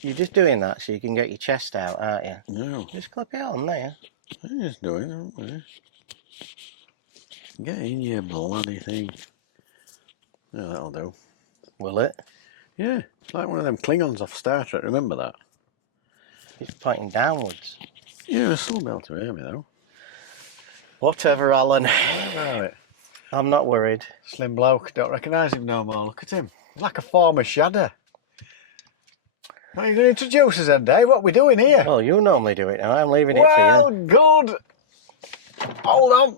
You're just doing that so you can get your chest out, aren't you? No. Just clip it on there. I'm just doing it, aren't we? Get in your bloody thing. Yeah, that'll do. Will it? Yeah, it's like one of them Klingons off Star Trek, remember that? It's pointing downwards. Yeah, they'll still be able to hear me though. Whatever, Alan. What about it? I'm not worried. Slim bloke, don't recognise him no more. Look at him. He's like a former shadder. Are you going to introduce us then, Dave? What are we doing here? Well, you normally do it now. I'm leaving it Well, for you. good. Hold on.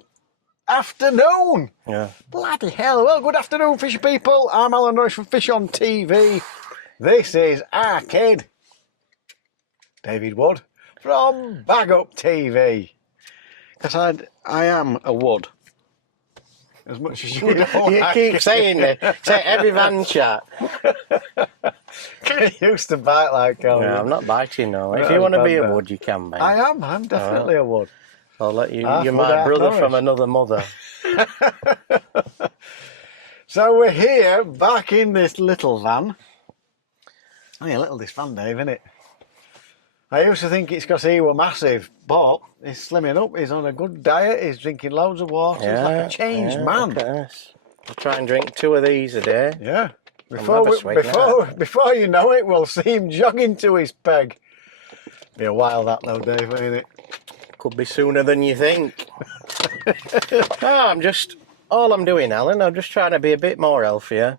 Afternoon. Yeah. Bloody hell. Well, good afternoon, fishy people. I'm Alan Norrish from Fish on TV. This is our kid, David Wood, from Baguptv. Because I am a wood. As much as you don't You like keep it. saying it. Say every van chat. You used to bite like hell. No, I'm not biting no. If No, you want to be bad, a no. wood, you can be. I am. I'm definitely a wood. I'll let you. Half You're wood, my half brother from Norrish. another mother. So we're here, back in this little van. Only a little this van, Dave, isn't it? I used to think it's because he were massive, but he's slimming up. He's on a good diet. He's drinking loads of water. He's like a changed man. Look at this. I'll try and drink 2 of these a day. Yeah. have a swig Before you know it, we'll see him jogging to his peg. Be a while that though, Dave, ain't it? Could be sooner than you think. All I'm doing, Alan, I'm just trying to be a bit more healthier.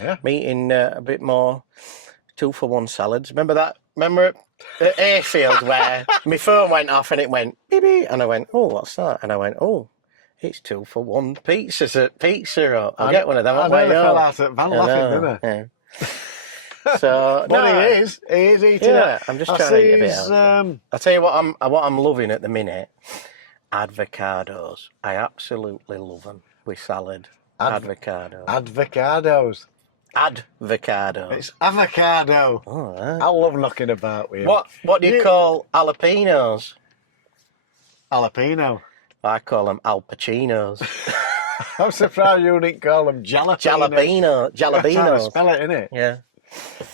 Yeah. I'm eating a bit more 2-for-1 salads. Remember at Airfield where my phone went off and it went beep beep, and I went, oh, what's that? And I went, oh, it's 2-for-1 pizzas at Pizza Hut. I'll get one of them. I nearly fell out at van laughing, didn't I? Yeah. So, But he is eating it. I'm just trying to eat a bit healthy. I'll tell you what I'm loving at the minute. Avocados. I absolutely love them with salad. Avocados. Avocados. Avocado. It's avocado. All right. I love knocking about with him. What do you call jalapenos? Jalapeno. I call them Al Pacinos. I'm surprised you didn't call them Jalapenos. That's how to Jalapenos. spell it, innit? Yeah.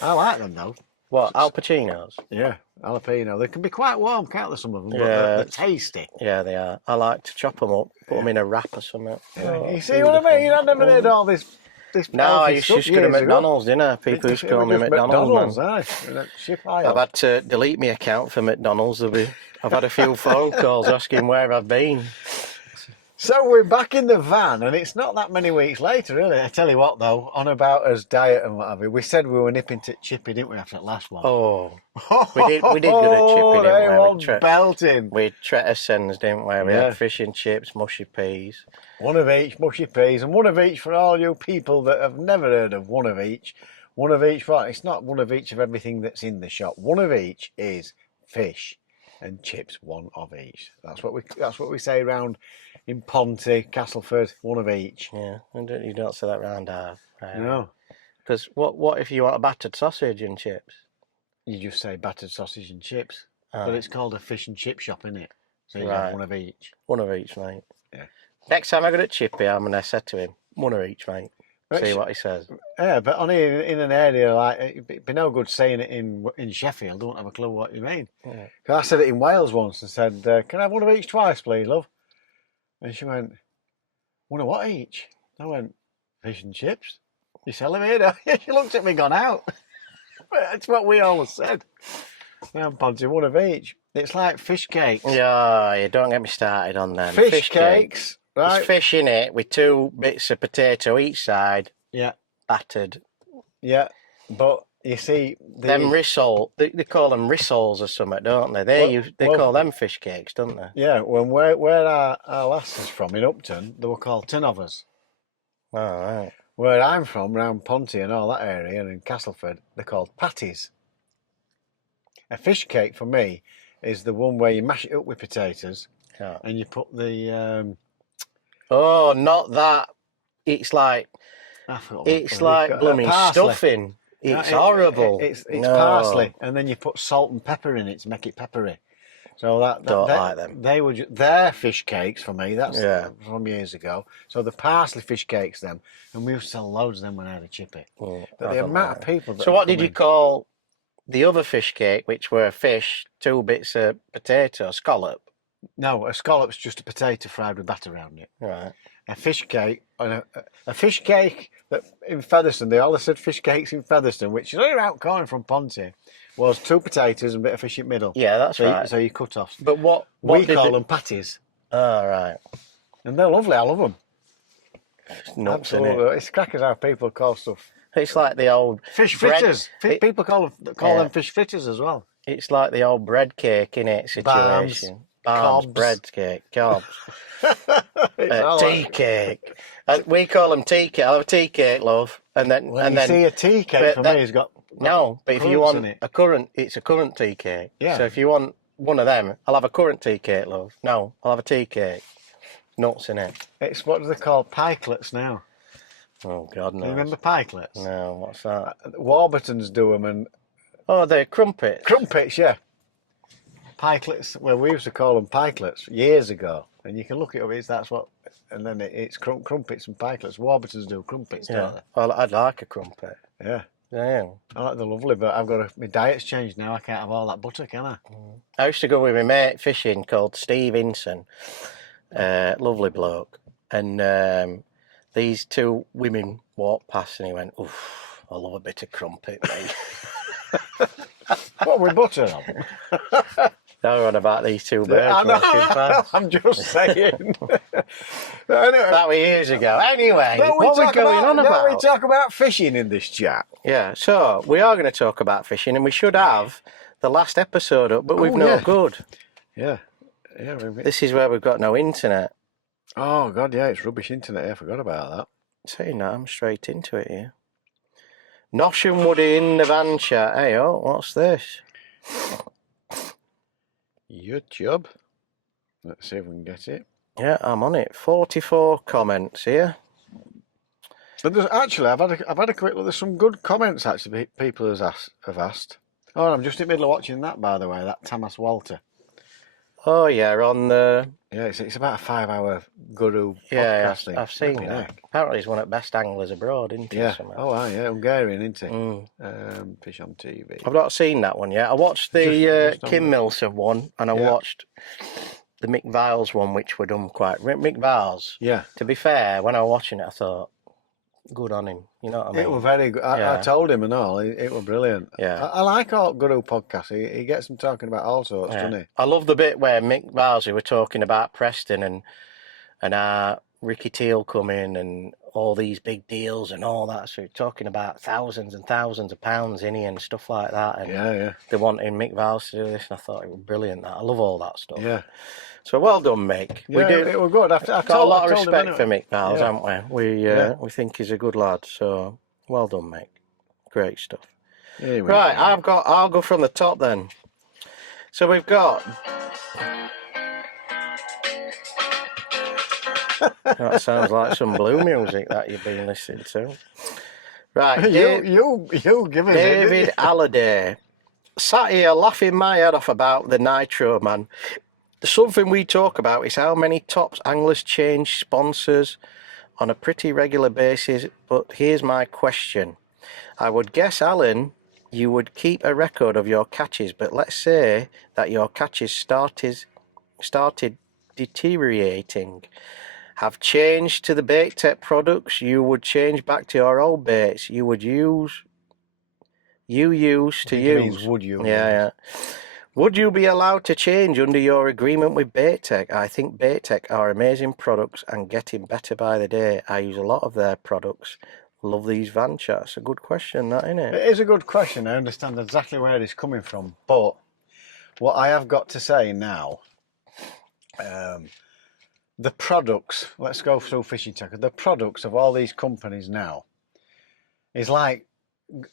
I like them though. What? Al Pacinos? Yeah, jalapeno. They can be quite warm, can't they, some of them? But Yeah. they're tasty. Yeah, they are. I like to chop them up, put them in a wrap or something. Yeah. Oh, You see what I mean? I never did all this. No, I healthy used stuff to go to years ago. McDonald's, didn't I? People used to call me Just McDonald's, man. aye. Ship aisle. I've had to delete my account for McDonald's. I've had a few phone calls asking where I've been. So we're back in the van, and it's not that many weeks later, really. I tell you what, though, on about us diet and what have you. We said we were nipping to Chippy, didn't we, after that last one? Oh, we did good at Chippy, They didn't we? were belting. We Trettersons, didn't we? We Yeah. had fish and chips, mushy peas. One of each, mushy peas, and one of each for all you people that have never heard of one of each. One of each, right? It's not one of each of everything that's in the shop. One of each is fish and chips. One of each. That's what we say round in Ponty, Castleford. One of each. Yeah, and you don't say that round half. No, Because what if you want a battered sausage and chips? you just say battered sausage and chips, Ah. but it's called a fish and chip shop, isn't it? So you Right. have one of each. One of each, mate. Yeah. Next time I go to Chippy, I'm going to say to him, one of each, mate. Right, See what he says. Yeah, but only in an area like it'd be no good saying it in Sheffield. Don't have a clue what you mean. Yeah. Because I said it in Wales once and said, "Can I have one of each twice, please, love?" And she went, "One of what each?" I went, "Fish and chips." You sell them here, don't you? She looked at me, gone out. That's what we always said. Yeah, Ponty, one of each. It's like fish cakes. Yeah, you don't get me started on them. Fish cakes, right? There's fish in it with 2 bits of potato each side, Yeah, battered. yeah. But you see, Them rissole, they call them rissoles or something, don't they? They call them fish cakes, don't they? Yeah, when where our lass is from in Upton, they were called turnovers. Oh, right. Where I'm from, round Ponty and all that area, and in Castleford, they're called patties. A fish cake for me is the one where you mash it up with potatoes Yeah. and you put the Oh, not that. It's like blooming parsley. stuffing. No, It's horrible. It's No. parsley, and then you put salt and pepper in it to make it peppery. So Don't like them. They were they're fish cakes for me. That's Yeah. from years ago. So the parsley fish cakes, them, and we used to sell loads of them when I had a Chippy. Oh, But I the don't amount like of people. That So have what did come you in- call the other fish cake, which were fish, 2 bits of potato, scallop. No, a scallop's just a potato fried with batter around it. Right. A fish cake, and a fish cake that in Featherstone, they always said fish cakes in Featherstone, which is only around corner from Ponty, was 2 potatoes and a bit of fish in the middle. Yeah, that's right. So you cut off. But what We did call they... them patties. Oh, right. And they're lovely, I love them. It's nuts, Absolutely. isn't it? It's crackers how people call stuff. It's like the old... Fish bread- fritters. People call Yeah. them fish fritters as well. It's like the old bread cake, innit, situation. Barms, cobs. bread cake, cobs. It's all Tea like- cake. We call them tea cake. I'll have a tea cake, love. And then... Well, and you then see, a tea cake but for that- me has got No, but if you currants want in it. a currant, it's a currant tea cake. Yeah. So if you want one of them, I'll have a currant tea cake, love. No, I'll have a tea cake. Nuts in it. It's what do they call pikelets now? Oh, God, no. Do you remember pikelets? No, what's that? Warburtons do them, and Oh, they're crumpets. crumpets, yeah. Pikelets. Well, we used to call them pikelets years ago, and you can look it up. That's what, and then it's crumpets and pikelets. Warburtons do crumpets, Yeah. don't Well, I'd like a crumpet. they? Yeah. Yeah. I like the lovely, but I've got my diet's changed now. I can't have all that butter, can I? I used to go with my mate fishing called Steve Inson. Lovely bloke. And these 2 women walked past and he went, oof, I love a bit of crumpet, mate. What with butter on? They're on about these 2 birds I know, walking past. I'm just saying. Anyway, That was years ago. Anyway, don't what are we going on don't about? we talk about fishing in this chat? Yeah, so we are going to talk about fishing, and we should have the last episode up, but we've Oh, no yeah. good. Yeah. Yeah. This is where we've got no internet. Oh, God, yeah, it's rubbish internet. I forgot about that. Saying that, I'm straight into it here. Nosh and Woody in the van chat. Hey, oh, what's this? YouTube. Let's see if we can get it. Yeah, I'm on it. 44 comments here. But there's actually, I've had a quick look. There's some good comments actually. People have asked. Oh, I'm just in the middle of watching that, by the way. That Thomas Walter. Oh, yeah, on the... Yeah, it's about a 5-hour guru Yeah, podcast thing. I've seen Flipping that. heck. Apparently he's one of the best anglers abroad, isn't he? Yeah. somehow? Oh, wow, yeah, Hungarian, isn't he? Mm. Fish on TV. I've not seen that one yet. I watched the Just on Kim the- Milsom one, and I Yeah. watched the Mick Viles one, which were done quite... Mick Viles, Yeah. to be fair, when I was watching it, I thought, good on him. You know what I mean? It was very good. I Yeah. told him and all. It was brilliant. Yeah. I like all guru podcasts. He gets them talking about all sorts, Yeah. doesn't he? I love the bit where Mick Viles, who were talking about Preston and Ricky Teal come in and all these big deals and all that. So talking about thousands and thousands of pounds in here and stuff like that. And Yeah. they wanted Mick Viles to do this, and I thought it was brilliant. That I love all that stuff. Yeah. So well done, Mick. Yeah, it was good. I've Got a lot of told him respect anyway. for Mick Viles, Yeah. haven't we? We think he's a good lad. So well done, Mick. Great stuff. Anyway. Right, I'll go from the top then. So we've got. That sounds like some blue music that you've been listening to. Right, you give us David it. Alladay. Sat here laughing my head off about the Nitro, man. Something we talk about is how many tops anglers change sponsors on a pretty regular basis, but here's my question. I would guess, Alan, you would keep a record of your catches, but let's say that your catches started deteriorating, have changed to the bait tech products, you would change back to your old baits you would use. You used to It use. means would you? Yeah. Would you be allowed to change under your agreement with BaitTech? I think BaitTech are amazing products and getting better by the day. I use a lot of their products. Love these van chats. A good question, that, isn't it? It is a good question. I understand exactly where it's coming from. But what I have got to say now, the products, let's go through Fishing Tech, the products of all these companies now is like,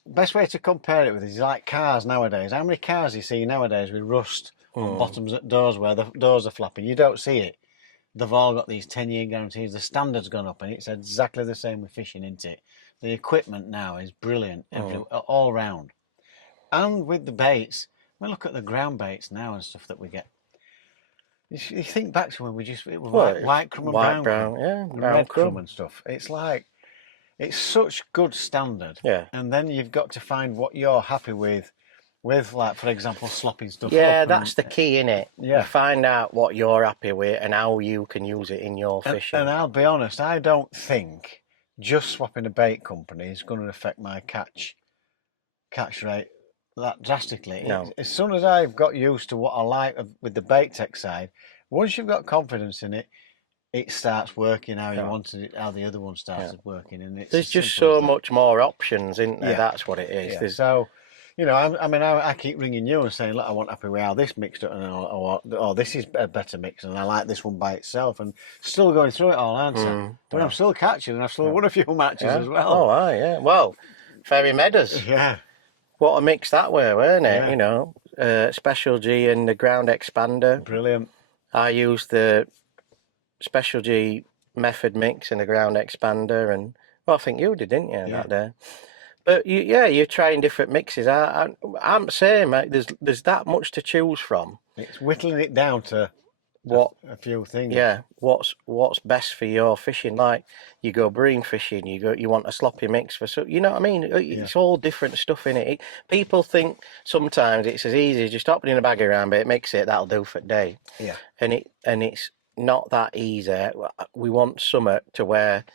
best way to compare it with is like cars nowadays. How many cars you see nowadays with rust on bottoms at doors where the doors are flapping? You don't see it. They've all got these 10-year guarantees. The standard's gone up, and it's exactly the same with fishing, isn't it? The equipment now is brilliant all round. And with the baits, we look at the ground baits now and stuff that we get. You think back to when it was white crumb and brown and red crumb and stuff. It's like, it's such good standard. Yeah. And then you've got to find what you're happy with with, like, for example, slopping stuff Yeah, up. that's the key, innit? Yeah. You find out what you're happy with and how you can use it in your fishing. And I'll be honest, I don't think just swapping a bait company is going to affect my catch rate that drastically. No. As soon as I've got used to what I like with the bait tech side, once you've got confidence in it, it starts working how you wanted it, how the other one started working. And it's There's as just simple as so that. much more options, isn't there? Yeah. That's what it is. Yeah. There's, So, you know, I keep ringing you and saying, look, I want happy with how this mixed up, or this is a better mix, and I like this one by itself, and still going through it all, aren't I? But I'm still catching, and I've still won a few matches as well. Oh, aye, yeah. Well, Ferry Meadows. Yeah. What a mix that were, weren't it? Yeah. You know, Special G and the ground expander. Brilliant. I used the Special G method mix and the ground expander, and well, I think you did, didn't you, that day? But you're trying different mixes. I'm saying, mate, there's that much to choose from. It's whittling it down to a few things. Yeah, what's best for your fishing? Like you go bream fishing, you want a sloppy mix for, so you know what I mean. It's all different stuff in it. People think sometimes it's as easy as just opening a bag around, but it mix it, that'll do for the day. Yeah, and it's not that easy. We want something to where,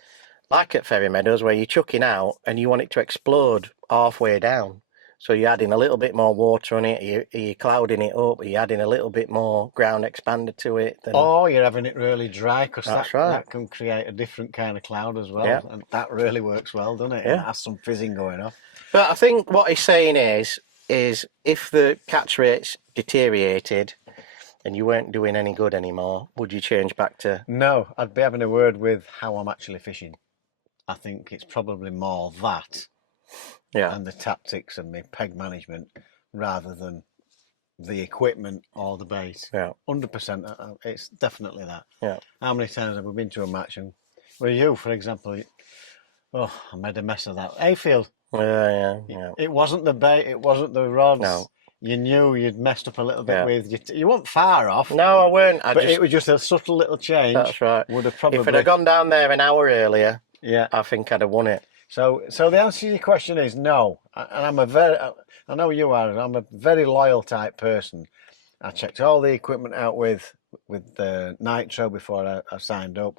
like at Ferry Meadows, where you're chucking out and you want it to explode halfway down. So you're adding a little bit more water on it, you're clouding it up, you're adding a little bit more ground expander to it. Or you're having it really dry, because That's that can create a different kind of cloud as well. Yeah. And that really works well, doesn't it? Yeah. And it has some fizzing going on. But I think what he's saying is if the catch rates deteriorated and you weren't doing any good anymore, would you change back to... No, I'd be having a word with how I'm actually fishing. I think it's probably more that and the tactics and the peg management rather than the equipment or the bait. Yeah. 100%. It's definitely that. Yeah. How many times have we been to a match and, well, you, for example, I made a mess of that. Hayfield. Yeah. It wasn't the bait, it wasn't the rods. No. You knew you'd messed up a little bit with... You weren't far off. No, I weren't. It was just a subtle little change. That's right. Would have probably... If I'd have gone down there an hour earlier, yeah, I think I'd have won it. So the answer to your question is no. And I know you are, I'm a very loyal type person. I checked all the equipment out with the Nitro before I signed up.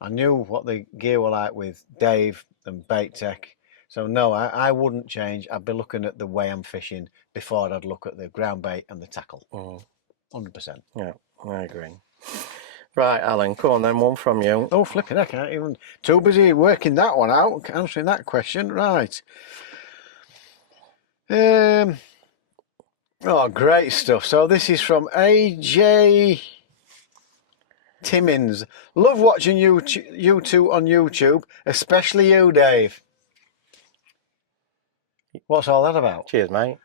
I knew what the gear were like with Dave and Bait Tech. So no, I wouldn't change. I'd be looking at the way I'm fishing before I'd look at the ground bait and the tackle. 100%. Yeah, I agree. Right, Alan, come on then, one from you. Oh, flipping, I can't even... Too busy working that one out, answering that question. Right. Oh, great stuff. So this is from AJ Timmins. Love watching you two on YouTube, especially you, Dave. What's all that about? Cheers, mate.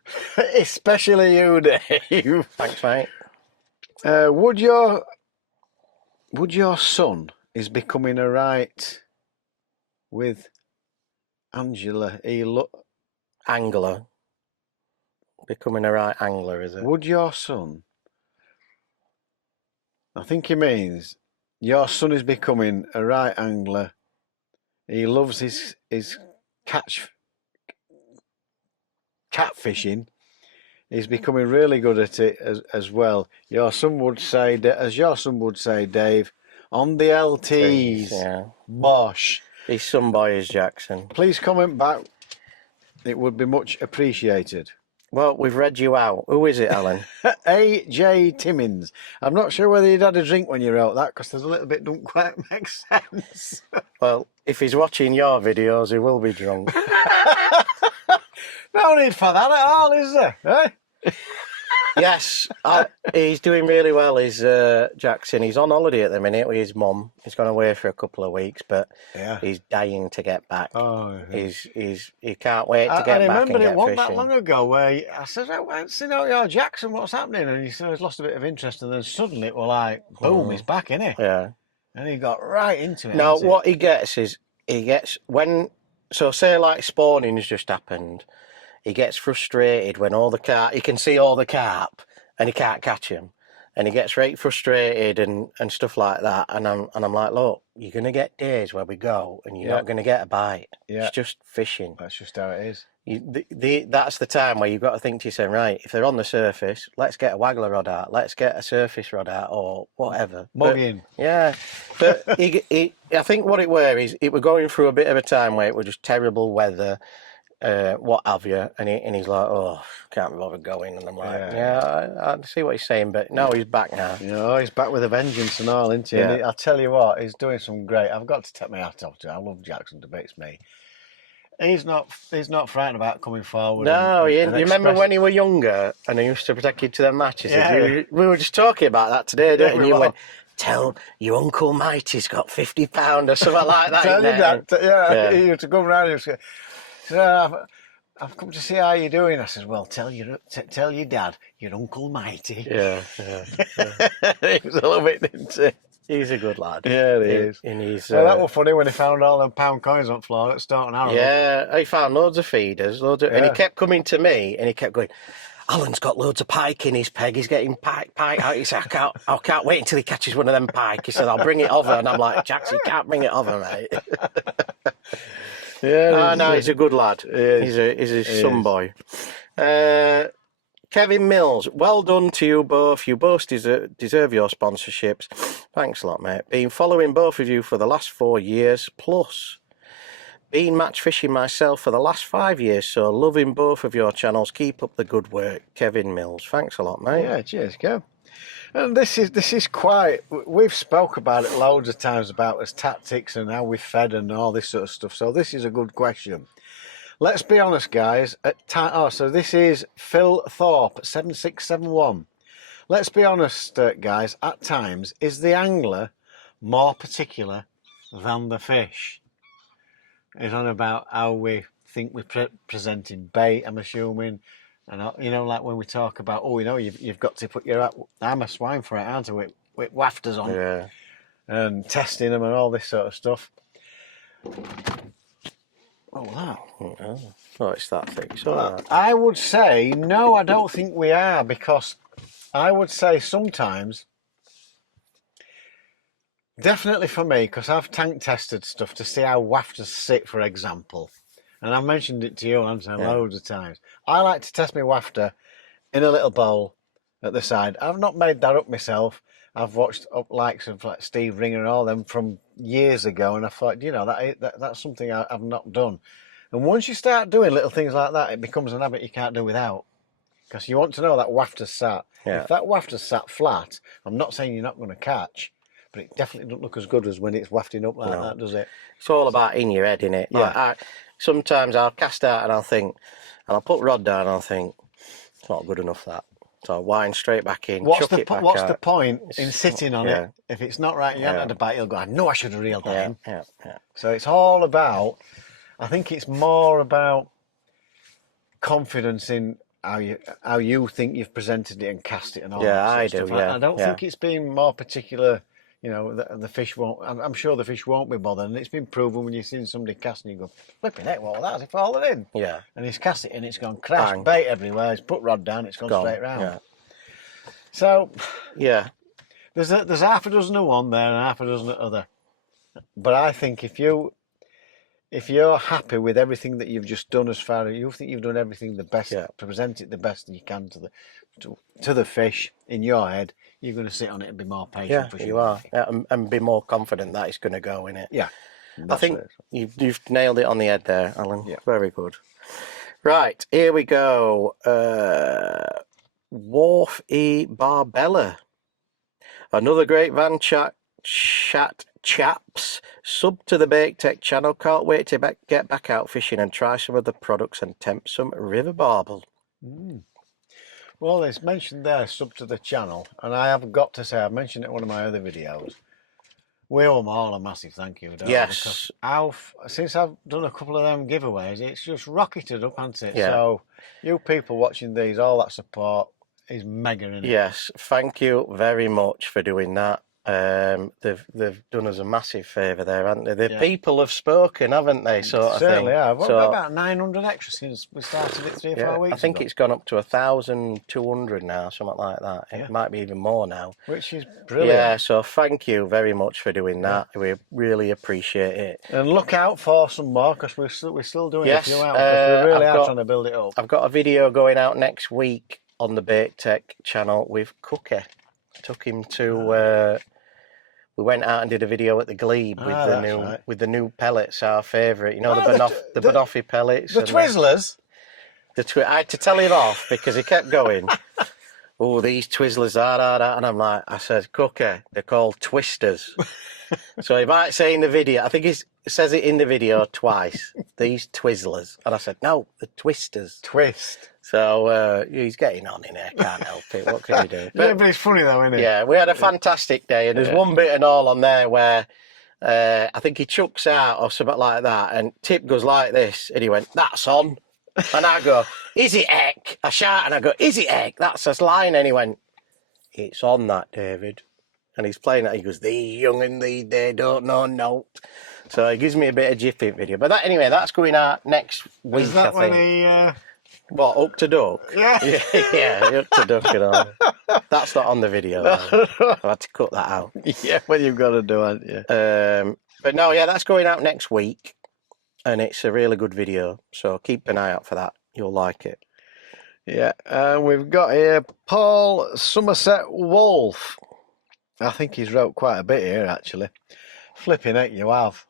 Especially you, Dave. Thanks, mate. Would your son is becoming a right with Angela? Angler. Becoming a right angler, is it? Would your son? I think he means your son is becoming a right angler. He loves his catfishing. He's becoming really good at it as well. Your son would say, Dave, on the LTs. Yeah. Bosh. His son boy is Jackson. Please comment back. It would be much appreciated. Well, we've read you out. Who is it, Alan? AJ Timmins. I'm not sure whether you'd had a drink when you wrote that, because there's a little bit don't quite make sense. Well, if he's watching your videos, he will be drunk. No need for that at all, is there? Eh? Yes, he's doing really well, is Jackson. He's on holiday at the minute with his mum. He's gone away for a couple of weeks, but he's dying to get back. Oh, yeah. He can't wait to get back and get fishing. I remember it wasn't that long ago where I said, I haven't seen out your Jackson, what's happening? And he said he's lost a bit of interest, and then suddenly it was like, boom, he's back, innit? Yeah. And he got right into it. Now, what he gets is, so say like spawning's just happened, he gets frustrated when he can see all the carp and he can't catch them. And he gets right frustrated and stuff like that. And I'm like, look, you're going to get days where we go and you're not going to get a bite. Yeah. It's just fishing. That's just how it is. That's the time where you've got to think to yourself, right, if they're on the surface, let's get a waggler rod out, let's get a surface rod out, or whatever. Mugging. Yeah, but I think what it were is it were going through a bit of a time where it was just terrible weather, what have you, and he's like, oh, can't be bothered going, and I'm like, I see what he's saying, but no, he's back now. You know, he's back with a vengeance and all, isn't he? Yeah. And I tell you what, he's doing some great. I've got to take my hat off to him. I love Jackson to bits me. He's not frightened about coming forward. No, and you express... remember when he were younger and he used to take you to them matches? Yeah. We were just talking about that today, didn't we? And you were. went, tell your Uncle Mitey's got £50 or something like that. Tell your dad, Yeah. He used to come round and say, I've come to see how you're doing. I said, well, tell your dad, your Uncle Mighty. Yeah. He was a little bit, didn't he? He's a good lad. Yeah, he is. And he's, well, that was funny when he found all them pound coins on the floor at Staunton Arrow. Yeah, he found loads of feeders, and he kept coming to me, and he kept going, Alan's got loads of pike in his peg. He's getting pike out. He said, I can't wait until he catches one of them pike. He said, I'll bring it over. And I'm like, Jackson, you can't bring it over, mate. Yeah, no, he's a good lad. He's a son boy. Kevin Mills, well done to you both. You both deserve your sponsorships. Thanks a lot, mate. Been following both of you for the last 4 years plus. Been match fishing myself for the last 5 years, so loving both of your channels. Keep up the good work. Kevin Mills. Thanks a lot, mate. Yeah, cheers, Kev. And this is quite, we've spoke about it loads of times about us tactics and how we fed and all this sort of stuff. So this is a good question. Let's be honest, guys. So this is Phil Thorpe 7671. Let's be honest, guys. At times, is the angler more particular than the fish? It's on about how we think we're presenting bait, I'm assuming. And, you know, like when we talk about, oh, you know, you've got to put your, I'm a swine for it, aren't I, with wafters on. Yeah. And testing them and all this sort of stuff. Oh, wow. Oh, it's that thick. So right. I would say, no, I don't think we are, because I would say sometimes, definitely for me, because I've tank tested stuff to see how wafters sit, for example. And I've mentioned it to you, haven't I, loads of times. I like to test my wafter in a little bowl at the side. I've not made that up myself. I've watched up likes of like Steve Ringer and all them from years ago, and I thought, you know, that's something I've not done. And once you start doing little things like that, it becomes an habit you can't do without. Because you want to know that wafter's sat. Yeah. If that wafter's sat flat, I'm not saying you're not going to catch, but it definitely doesn't look as good as when it's wafting up like that, does it? It's all about in your head, innit? Yeah. Like sometimes I'll cast out and I'll think, and I'll put rod down and I'll think, it's not good enough, that. So I'll wind straight back in, chuck it back What's out. the point in sitting on it? If it's not right, you haven't had a bite, you'll go, I know I should have reeled that in. Yeah. So it's all about, I think it's more about confidence in how you think you've presented it and cast it and all that sort I of do, stuff. I don't think it's been more particular, you know, the fish won't, I'm sure the fish won't be bothered, and it's been proven when you've seen somebody casting, you go, flipping heck, what was that? Has he fallen in? Yeah. And he's cast it in, it's gone crash, Bang. bait everywhere, he's put rod down, it's gone straight round. Yeah. So, Yeah. there's half a dozen of one there and half a dozen of other. But I think if you're happy with everything that you've just done, as far as you think you've done everything the best, to present it the best that you can to the fish in your head, you're going to sit on it and be more patient. Yeah, you are. Yeah, and be more confident that it's going to go in it. Yeah. I think you've nailed it on the head there, Alan. Yeah. Very good. Right, here we go. Wharf E. Barbella. Another great van chat chaps. Sub to the Bake Tech channel. Can't wait to get back out fishing and try some of the products and tempt some river barbel. Well, it's mentioned there, sub to the channel, and I have got to say, I've mentioned it in one of my other videos. We owe them all a massive thank you, don't we? Yes. Because since I've done a couple of them giveaways, it's just rocketed up, hasn't it? Yeah. So, you people watching these, all that support is mega, isn't it? Yes, thank you very much for doing that. They've done us a massive favour there, haven't they? The Yeah. people have spoken, haven't they? Sort of Certainly thing. have. We've So, got about 900 extras since we started it 3 or 4 yeah, weeks I think ago. it's gone up to 1,200 now, something like that. Yeah. It might be even more now. Which is brilliant. Yeah, so thank you very much for doing that. We really appreciate it. And look out for some more, because we're still doing Yes, a few out, because we really I've are got- trying to build it up. I've got a video going out next week on the Bait Tech channel with Cookie. Took him to. We went out and did a video at the Glebe with the new pellets, our favourite. You know, the Banoffee pellets. The Twizzlers. I had to tell him off because he kept going. Oh, these Twizzlers are, and I'm like, I said, Cookie, they're called Twisters. So he might say in the video, I think he says it in the video twice, these Twizzlers. And I said, no, the Twisters. Twist. So he's getting on in here, can't help it. What can you do? Yeah, but it's funny though, isn't it? Yeah, we had a fantastic day, and there's one bit and all on there where I think he chucks out or something like that, and Tip goes like this, and he went, that's on. And I go, is it heck? I shout and I go, is it heck? That's a line. And he went, it's on that, David. And he's playing it. He goes, these young these they don't know note. So he gives me a bit of jiffy video. But anyway, that's going out next week, Is that I think. when he... What, up to duck? Yeah. Yeah, up to duck and all. That's not on the video. I had to cut that out. Yeah, well, you've got to do it, yeah. But no, yeah, that's going out next week. And it's a really good video. So keep an eye out for that. You'll like it. Yeah, and we've got here Paul Somerset Wolf. I think he's wrote quite a bit here, actually. Flipping heck, you have.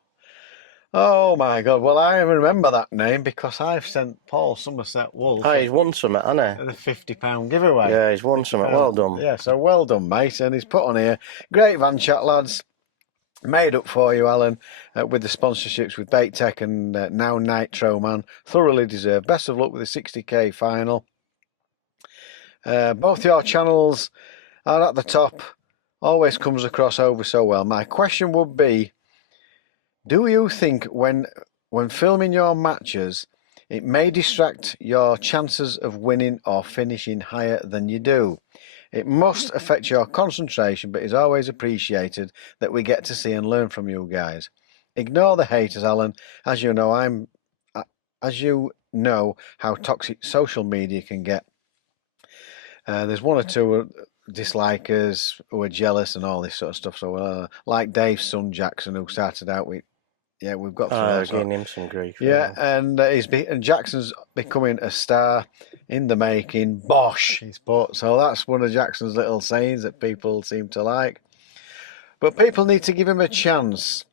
Oh my God! Well, I remember that name because I've sent Paul Somerset Wolf. Oh, he's won something, hasn't he? The £50 giveaway. Yeah, he's won something. Well done. Yeah, so well done, mate. And he's put on here, great van chat, lads. Made up for you, Alan, with the sponsorships with Bait Tech and now Nitro Man. Thoroughly deserved. Best of luck with the 60k final. Both your channels are at the top. Always comes across over so well. My question would be, do you think when filming your matches, it may distract your chances of winning or finishing higher than you do? It must affect your concentration, but is always appreciated that we get to see and learn from you guys. Ignore the haters, Alan. As you know how toxic social media can get. There's one or two dislikers who are jealous and all this sort of stuff. So, like Dave's son Jackson, who started out with, we've got giving him some grief. Yeah, and and Jackson's becoming a star in the making. Bosh, he's put. So that's one of Jackson's little sayings that people seem to like. But people need to give him a chance.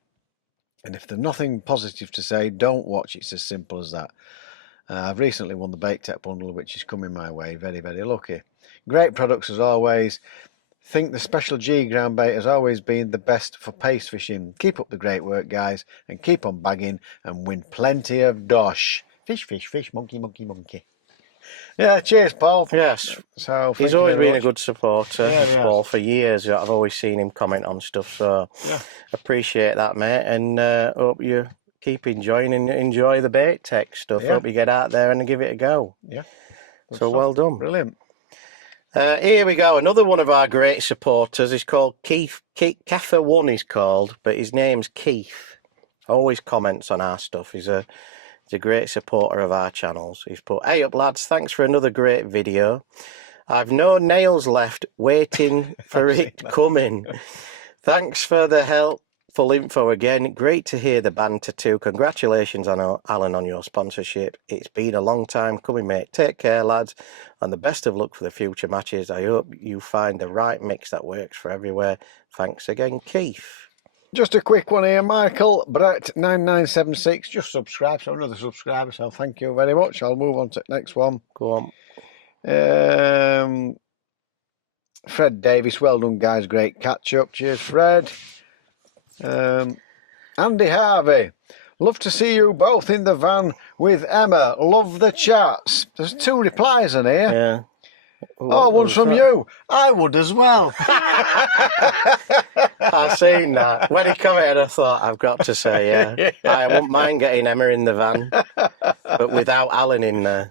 And if there's nothing positive to say, don't watch. It's as simple as that. I've recently won the Bait Tech bundle, which is coming my way. Very, very lucky. Great products as always. Think the Special G ground bait has always been the best for pace fishing. Keep up the great work, guys, and keep on bagging and win plenty of dosh. Fish, fish, fish, monkey, monkey, monkey. Yeah, cheers, Paul. Yes. So he's always been a good supporter, Paul, has. for years. I've always seen him comment on stuff, so appreciate that, mate, and hope you keep enjoying and enjoy the Bait Tech stuff. Hope you get out there and give it a go. Yeah. So well done. Brilliant. Here we go. Another one of our great supporters is called Keith. Keffer1 he's called, but his name's Keith. Always comments on our stuff. He's a great supporter of our channels. He's put, hey up lads, thanks for another great video. I've no nails left, waiting for it coming. Thanks for the helpful info again. Great to hear the banter too. Congratulations on Alan on your sponsorship. It's been a long time coming, mate. Take care, lads, and the best of luck for the future matches. I hope you find the right mix that works for everywhere. Thanks again, Keith. Just a quick one here, Michael Brett 9976. Just subscribe, so another subscriber. So thank you very much. I'll move on to the next one. Go on. Fred Davis, well done, guys. Great catch up. Cheers, Fred. Andy Harvey, love to see you both in the van with Emma. Love the chats. There's 2 replies in here. Yeah. Oh, one's from you. I would as well. I've seen that. When he commented, I thought, I've got to say, yeah. I wouldn't mind getting Emma in the van, but without Alan in there.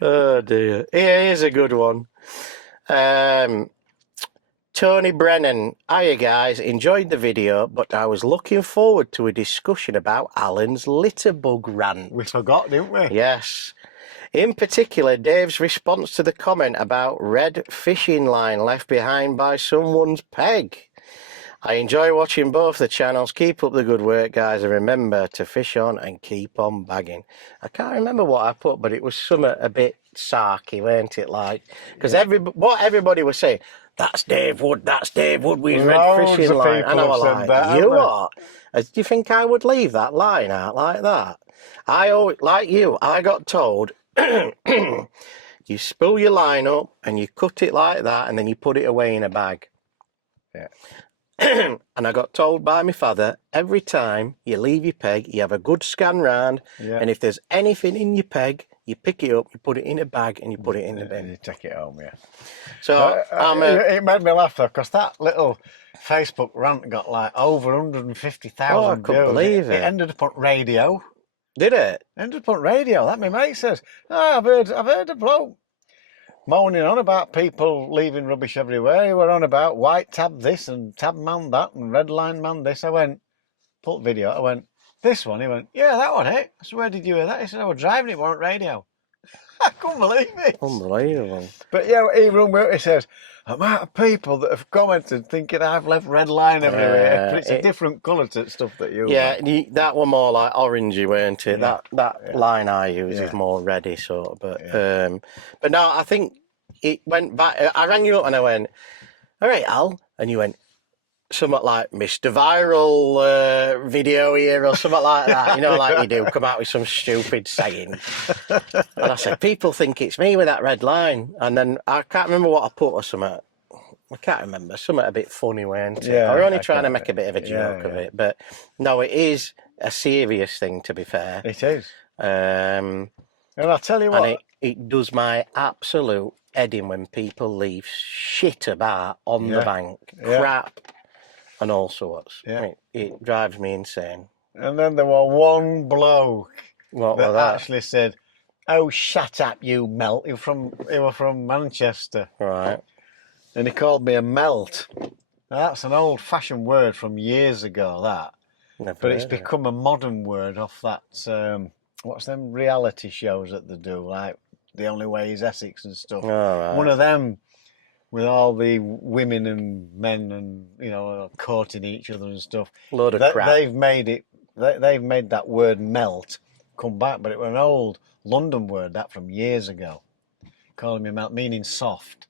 Oh, dear. Here's a good one. Tony Brennan, hiya guys, enjoyed the video, but I was looking forward to a discussion about Alan's litter bug rant. We forgot, didn't we? Yes. In particular, Dave's response to the comment about red fishing line left behind by someone's peg. I enjoy watching both the channels. Keep up the good work, guys, and remember to fish on and keep on bagging. I can't remember what I put, but it was something a bit sarky, weren't it? Like, because what everybody was saying, that's Dave Wood with his red fishing line. And I was like, you what? Do you think I would leave that line out like that? I always, like you, I got told, you spool your line up and you cut it like that and then you put it away in a bag. Yeah. And I got told by my father, every time you leave your peg, you have a good scan round, and if there's anything in your peg, you pick it up, you put it in a bag, and you put it in the bin. And you take it home, yeah. So it made me laugh though, because that little Facebook rant got like over 150,000 I views. couldn't believe it. It ended up on radio. Did it? Ended up on radio. That my mate says. Oh, I've heard a bloke moaning on about people leaving rubbish everywhere. He were on about white tab this and tab man that and red line man this. I went, put video. I went, this one. He went, yeah, that one, eh? I said, where did you hear that? He said, I was driving it, weren't radio. I couldn't believe it. Unbelievable. But yeah, he rung me up, he says, amount of people that have commented thinking I've left red line everywhere. But it's a different colour to stuff that you have. That one more like orangey, weren't it? Yeah. That line I use is more reddy sort of. But no, I think it went back. I rang you up and I went, all right, Al. And you went, something like Mr. Viral video here or something like that. You know, like you do, come out with some stupid saying. And I said, people think it's me with that red line. And then I can't remember what I put or something. I can't remember. Something a bit funny, weren't it? Yeah, I was only trying to make a bit of a joke of it. But no, it is a serious thing, to be fair. It is. And I'll tell you what. And it does my absolute head in when people leave shit about on the bank. Crap. And all sorts. Yeah. It drives me insane. And then there was one bloke that actually said, oh, shut up, you melt. He was from Manchester. Right. And he called me a melt. Now, that's an old-fashioned word from years ago, that. But it's become a modern word off that, what's them reality shows that they do, like The Only Way is Essex and stuff. Oh, right. One of them, with all the women and men and, you know, courting each other and stuff. Load of crap. They've made that word melt come back, but it was an old London word, that from years ago. Calling me melt, meaning soft.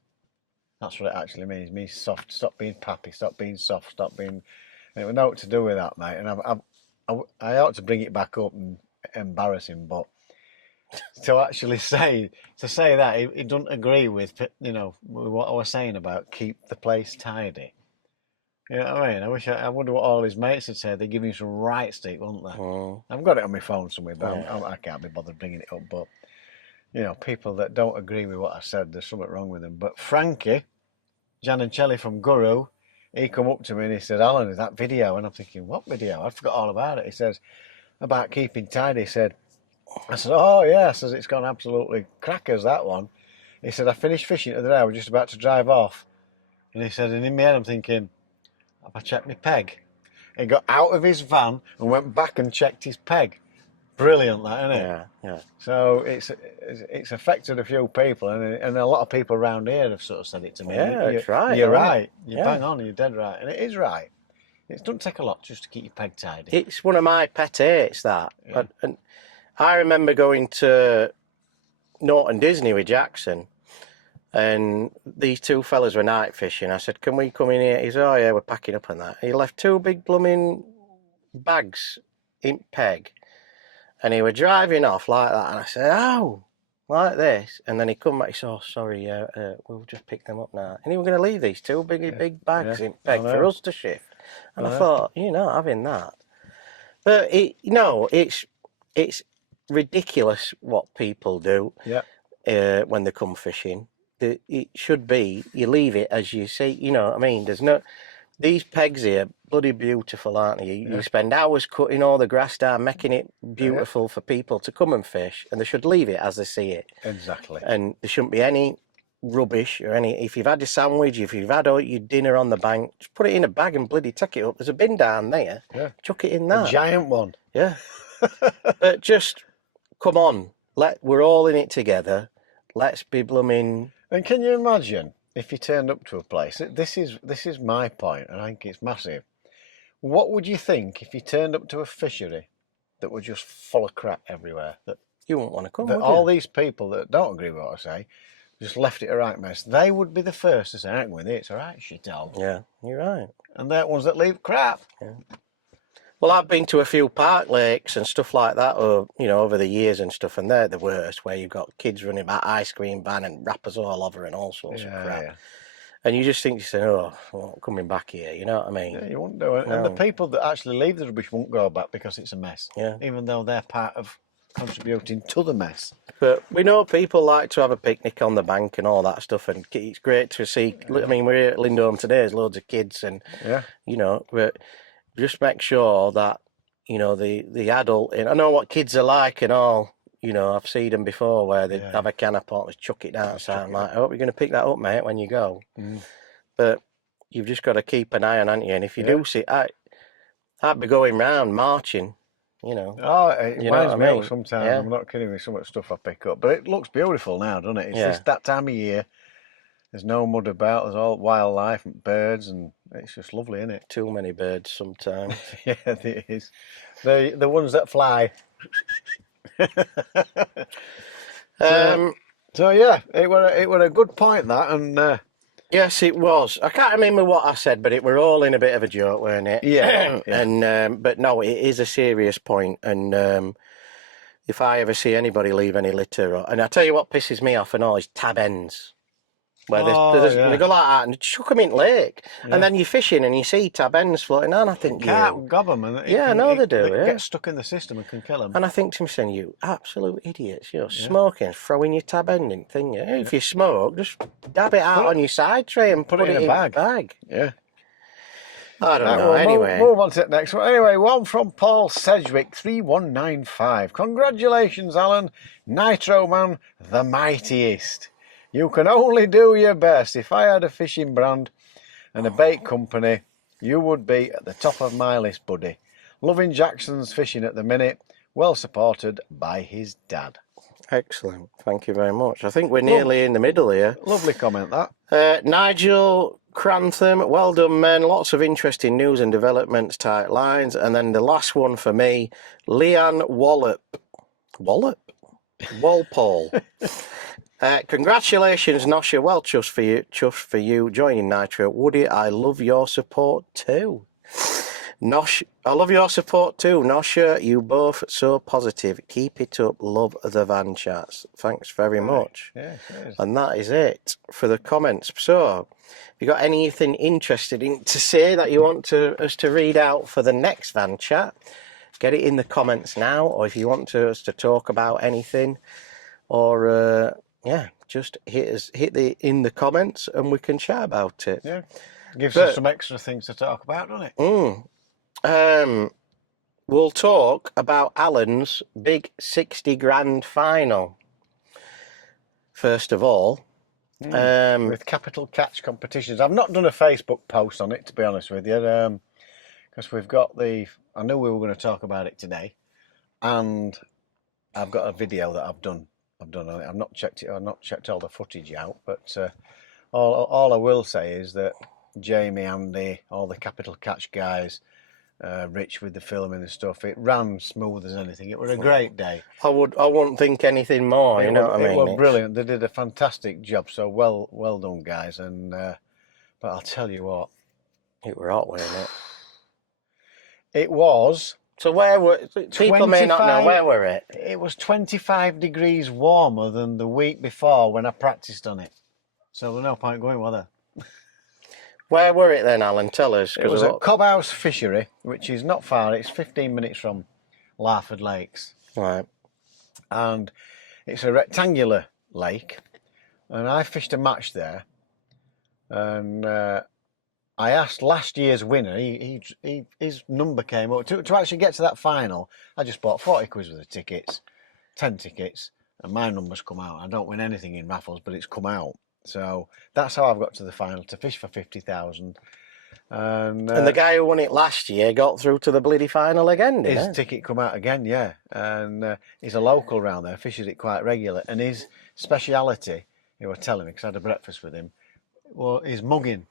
That's what it actually means. It means soft. Stop being pappy. Stop being soft. Stop being... And it was nothing to do with that, mate. And I ought to bring it back up and embarrass him, but to actually say that, he doesn't agree with, you know, with what I was saying about keep the place tidy. You know what I mean? I wonder what all his mates would say. They'd give him some right stick, wouldn't they? Oh. I've got it on my phone somewhere, but I can't be bothered bringing it up. But, you know, people that don't agree with what I said, there's something wrong with them. But Frankie, Jan and Chelly from Guru, he come up to me and he said, Alan, is that video? And I'm thinking, what video? I forgot all about it. He says, about keeping tidy. He said, I said, oh, yeah. I says, it's gone absolutely crackers, that one. He said, I finished fishing the other day. I was just about to drive off. And he said, and in my head, I'm thinking, have I checked my peg? He got out of his van and went back and checked his peg. Brilliant, that, isn't it? Yeah. So it's affected a few people, and a lot of people around here have sort of said it to me. Yeah, it's right. You're right. You're bang on. You're dead right. And it is right. It doesn't take a lot just to keep your peg tidy. It's one of my pet hates, that. Yeah. And I remember going to Norton Disney with Jackson, and these two fellas were night fishing. I said, can we come in here? He said, oh yeah, we're packing up on that. He left two big blooming bags in peg, and he were driving off like that. And I said, oh, like this. And then he come back, he said, oh, sorry, we'll just pick them up now. And he was going to leave these two big bags in peg for us to shift. And I thought, you're not having that. But it's ridiculous what people do when they come fishing. It should be, you leave it as you see, you know what I mean? There's no, these pegs here, bloody beautiful, aren't they? You spend hours cutting all the grass down, making it beautiful for people to come and fish, and they should leave it as they see it. Exactly. And there shouldn't be any rubbish or if you've had a sandwich, if you've had all your dinner on the bank, just put it in a bag and bloody take it up. There's a bin down there. Yeah. Chuck it in A that. giant one. Yeah. But just come on. We're all in it together. Let's be blooming. And can you imagine if you turned up to a place? This is my point, and I think it's massive. What would you think if you turned up to a fishery that were just full of crap everywhere? That You wouldn't want to come, that would all you? these people that don't agree with what I say just left it a right mess. They would be the first to say, "I ain't with it. It's a right shithole." Yeah, you're right. And they're ones that leave crap. Yeah. Well, I've been to a few park lakes and stuff like that, over the years and stuff, and they're the worst, where you've got kids running about ice cream van and wrappers all over and all sorts of crap. Yeah. And you just think, oh, I'm not coming back here, you know what I mean? Yeah, you won't do it. No. And the people that actually leave the rubbish won't go back because it's a mess. Yeah. Even though they're part of contributing to the mess. But we know people like to have a picnic on the bank and all that stuff, and it's great to see. I mean, we're here at Lindholm today, there's loads of kids, and, but just make sure that, the adult, I know what kids are like and all, I've seen them before where they have a can of port, let's chuck it down. So I'm like, I hope you're going to pick that up, mate, when you go. Mm. But you've just got to keep an eye on, haven't you? And if you do see, I'd be going round marching, Oh, it You know winds what me I up mean? sometimes. Yeah. I'm not kidding with so much stuff I pick up. But it looks beautiful now, doesn't it? It's that time of year. There's no mud about. There's all wildlife and birds, and it's just lovely, isn't it? Too many birds sometimes. Yeah, it is. The ones that fly. So yeah, it were a good point that, and Yes, it was. I can't remember what I said, but it were all in a bit of a joke, weren't it? Yeah. And but no, it is a serious point. And if I ever see anybody leave any litter, and I tell you what pisses me off and all is tab ends. Where they go like that and chuck them in lake, and then you're fishing and you see tab ends floating on. I think can't gob them, and they do. They Yeah. get stuck in the system and can kill them. And I think to myself, you absolute idiots, smoking, throwing your tab end in thing. If you smoke, just dab it out on your side tray and put it in a bag. Yeah. I don't know. Anyway, move on to the next one. Anyway, one from Paul Sedgwick 3195. Congratulations, Alan, Nitro Man, the mightiest. You can only do your best. If I had a fishing brand and a bait company, you would be at the top of my list, buddy. Loving Jackson's fishing at the minute. Well supported by his dad. Excellent. Thank you very much. I think we're nearly in the middle here. Lovely comment, that. Nigel Crantham, well done, men. Lots of interesting news and developments, tight lines. And then the last one for me, Leanne Wallop. Walpole. Congratulations, Nosha. Well, just for you joining Nitro. Woody, I love your support too. Nosh, I love your support too, Nosha. You both so positive. Keep it up. Love the van chats. Thanks very much. Yes, yes. And that is it for the comments. So, if you got anything interesting to say that you want us to read out for the next van chat, get it in the comments now. Or if you want us to talk about anything, or just hit in the comments and we can chat about it. Yeah, gives us some extra things to talk about, doesn't it? We'll talk about Alan's big 60 grand final. First of all, with capital catch competitions. I've not done a Facebook post on it, to be honest with you, because we've got I knew we were going to talk about it today, and I've got a video that I've done on it. I've not checked it. I've not checked all the footage out, but all I will say is that Jamie, Andy, all the capital catch guys, Rich with the filming and stuff, it ran smooth as anything. It was a great day. I wouldn't think anything more. You know what I mean? It was brilliant. They did a fantastic job. So well done, guys. And but I'll tell you what, it were hot, wasn't it? It was. So where were people may not know where were it? It was 25 degrees warmer than the week before when I practiced on it. So there's no point going, was there? Where were it then, Alan? Tell us. It was at Cobhouse Fishery, which is not far. It's 15 minutes from Larford Lakes. Right. And it's a rectangular lake. And I fished a match there. And I asked last year's winner, his number came up. To actually get to that final, I just bought 40 quid worth of tickets, 10 tickets, and my number's come out. I don't win anything in raffles, but it's come out. So that's how I've got to the final, to fish for 50,000. And the guy who won it last year got through to the bloody final again, didn't his he? ticket come out again, yeah. And he's a local round there, fishes it quite regular. And his speciality, he was telling me, because I had a breakfast with him, well, is mugging.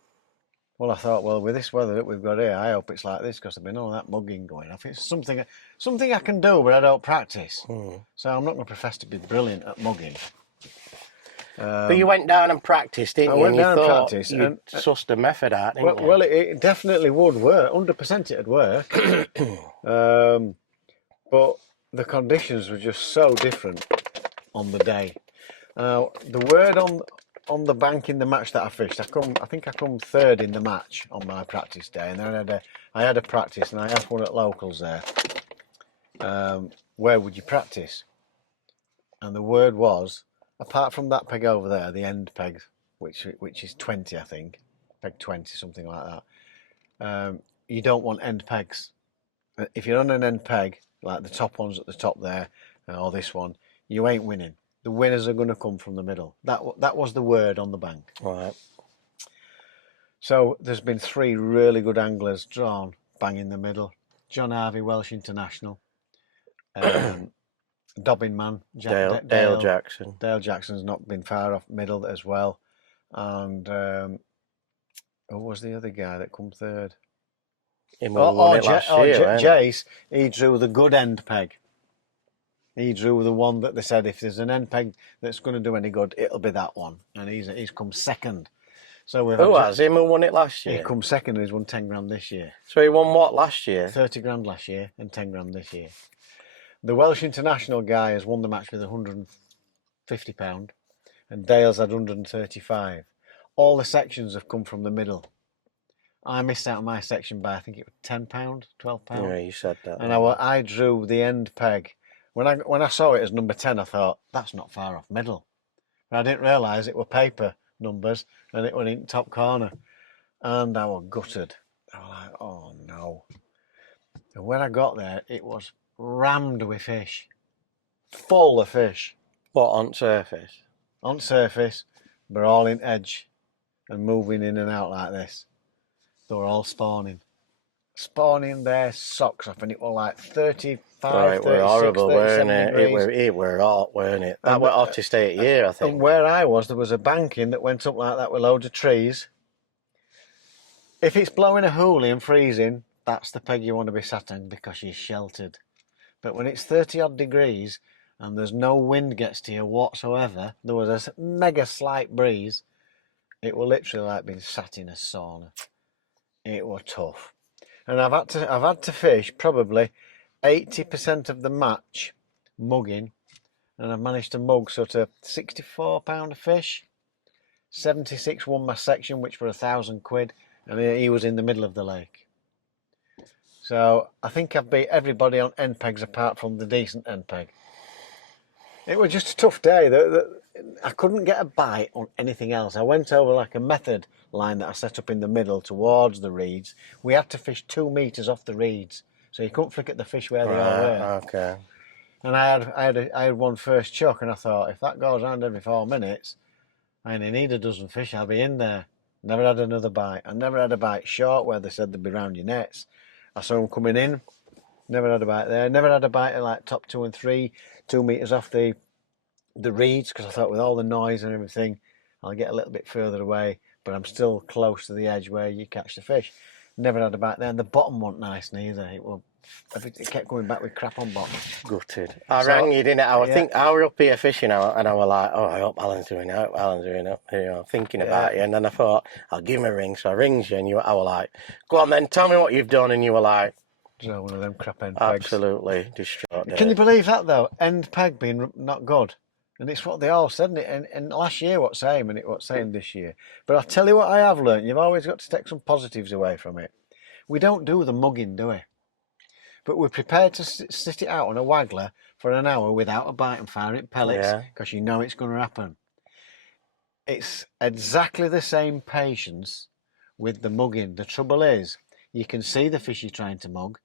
Well, I thought, well, with this weather that we've got here, I hope it's like this, because there's been all that mugging going off. It's something I can do, but I don't practice. So I'm not going to profess to be brilliant at mugging. But you went down and practiced, didn't you? I went and you down and thought practiced, you'd sussed a method out, didn't you? Well, it definitely would work. 100% it'd work. But the conditions were just so different on the day. The word on the bank in the match that I fished, I think I come third in the match on my practice day, and then I had a practice, and I asked one at locals there, where would you practice? And the word was, apart from that peg over there, the end peg, which is 20, I think, peg 20, something like that. You don't want end pegs. If you're on an end peg, like the top ones at the top there, or this one, you ain't winning. The winners are going to come from the middle. That was the word on the bank. Right. So there's been 3 really good anglers drawn bang in the middle. John Harvey, Welsh International. Dobbin man, Dale Jackson. Dale Jackson's not been far off middle as well. And who was the other guy that come third? Jace, he drew the good end peg. He drew the one that they said, if there's an end peg that's going to do any good, it'll be that one. And he's come second. So Who has him? Who won it last year? He come second and he's won 10 grand this year. So he won what last year? 30 grand last year and 10 grand this year. The Welsh International guy has won the match with £150 and Dale's had 135. All the sections have come from the middle. I missed out on my section by, I think it was £10, £12. Yeah, you said that. And I drew the end peg. When I saw it as number 10, I thought, that's not far off middle. And I didn't realise it were paper numbers and it were in top corner. And I was gutted. I was like, oh no. And when I got there, it was rammed with fish. Full of fish. What, on surface? On surface, but all in edge and moving in and out like this. They were all spawning. Spawning their socks off, and it was like 35, Oh, it 36, were horrible, weren't 37 it? degrees. It were hot, weren't it? That were hottest day of year, I think. And where I was, there was a banking that went up like that with loads of trees. If it's blowing a hoolie and freezing, that's the peg you want to be sat on because you're sheltered. But when it's 30 odd degrees and there's no wind gets to you whatsoever, there was a mega slight breeze, it was literally like being sat in a sauna. It was tough. And I've had to fish probably 80% of the match mugging, and I've managed to mug sort of £64 of fish. 76 won my section, which were £1,000, and he was in the middle of the lake. So I think I've beat everybody on end pegs apart from the decent end peg. It was just a tough day. I couldn't get a bite on anything else. I went over like a method line that I set up in the middle towards the reeds. We had to fish 2 metres off the reeds, so you couldn't flick at the fish where they all were. Okay. And I had one first chuck, and I thought, if that goes round every 4 minutes, I only need a dozen fish, I'll be in there. Never had another bite. I never had a bite short where they said they'd be round your nets. I saw them coming in, never had a bite there. Never had a bite at like top 2 and 3, 2 metres off the reeds, because I thought with all the noise and everything, I'll get a little bit further away, but I'm still close to the edge where you catch the fish. Never had a bite there, and the bottom wasn't nice neither. It kept going back with crap on bottom. Gutted. I rang you, didn't I? I think I were up here fishing, and I was like, oh, I hope Alan's doing it, thinking about you. And then I thought, I'll give him a ring. So I rings you, and I was like, go on then, tell me what you've done. And you were like, one of them crap end pegs. Absolutely distraught. Can you believe that though? End peg being not good. And it's what they all said, and last year what's same, and it what's same this year. But I'll tell you what I have learnt, you've always got to take some positives away from it. We don't do the mugging, do we? But we're prepared to sit it out on a waggler for an hour without a bite and fire it pellets, because you know it's going to happen. It's exactly the same patience with the mugging. The trouble is, you can see the fish you're trying to mug,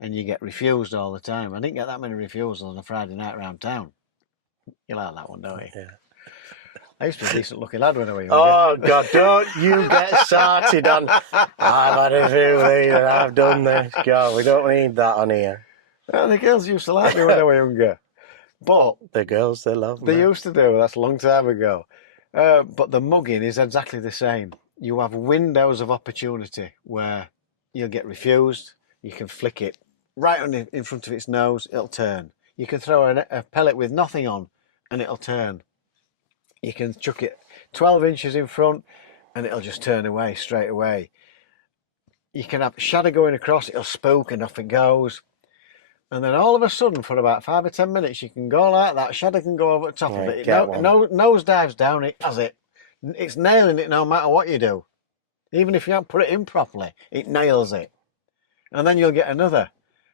and you get refused all the time. I didn't get that many refusals on a Friday night around town. You like that one, don't you? Yeah. I used to be a decent looking lad when I was younger. Oh, God, don't you get started on, I've had a few of these and I've done this. God, we don't need that on here. Well, the girls used to like me when I was younger. But The girls, they love they me. used to do. That's a long time ago. But the mugging is exactly the same. You have windows of opportunity where you'll get refused. You can flick it right in front of its nose. It'll turn. You can throw a pellet with nothing on, and it'll turn. You can chuck it 12 inches in front, and it'll just turn away straight away. You can have a shadow going across. It'll spook, and off it goes. And then all of a sudden, for about 5 or 10 minutes, you can go like that. Shadow can go over the top of Right, it. get one. Nose dives down. It has it. It's nailing it no matter what you do. Even if you haven't put it in properly, it nails it. And then you'll get another.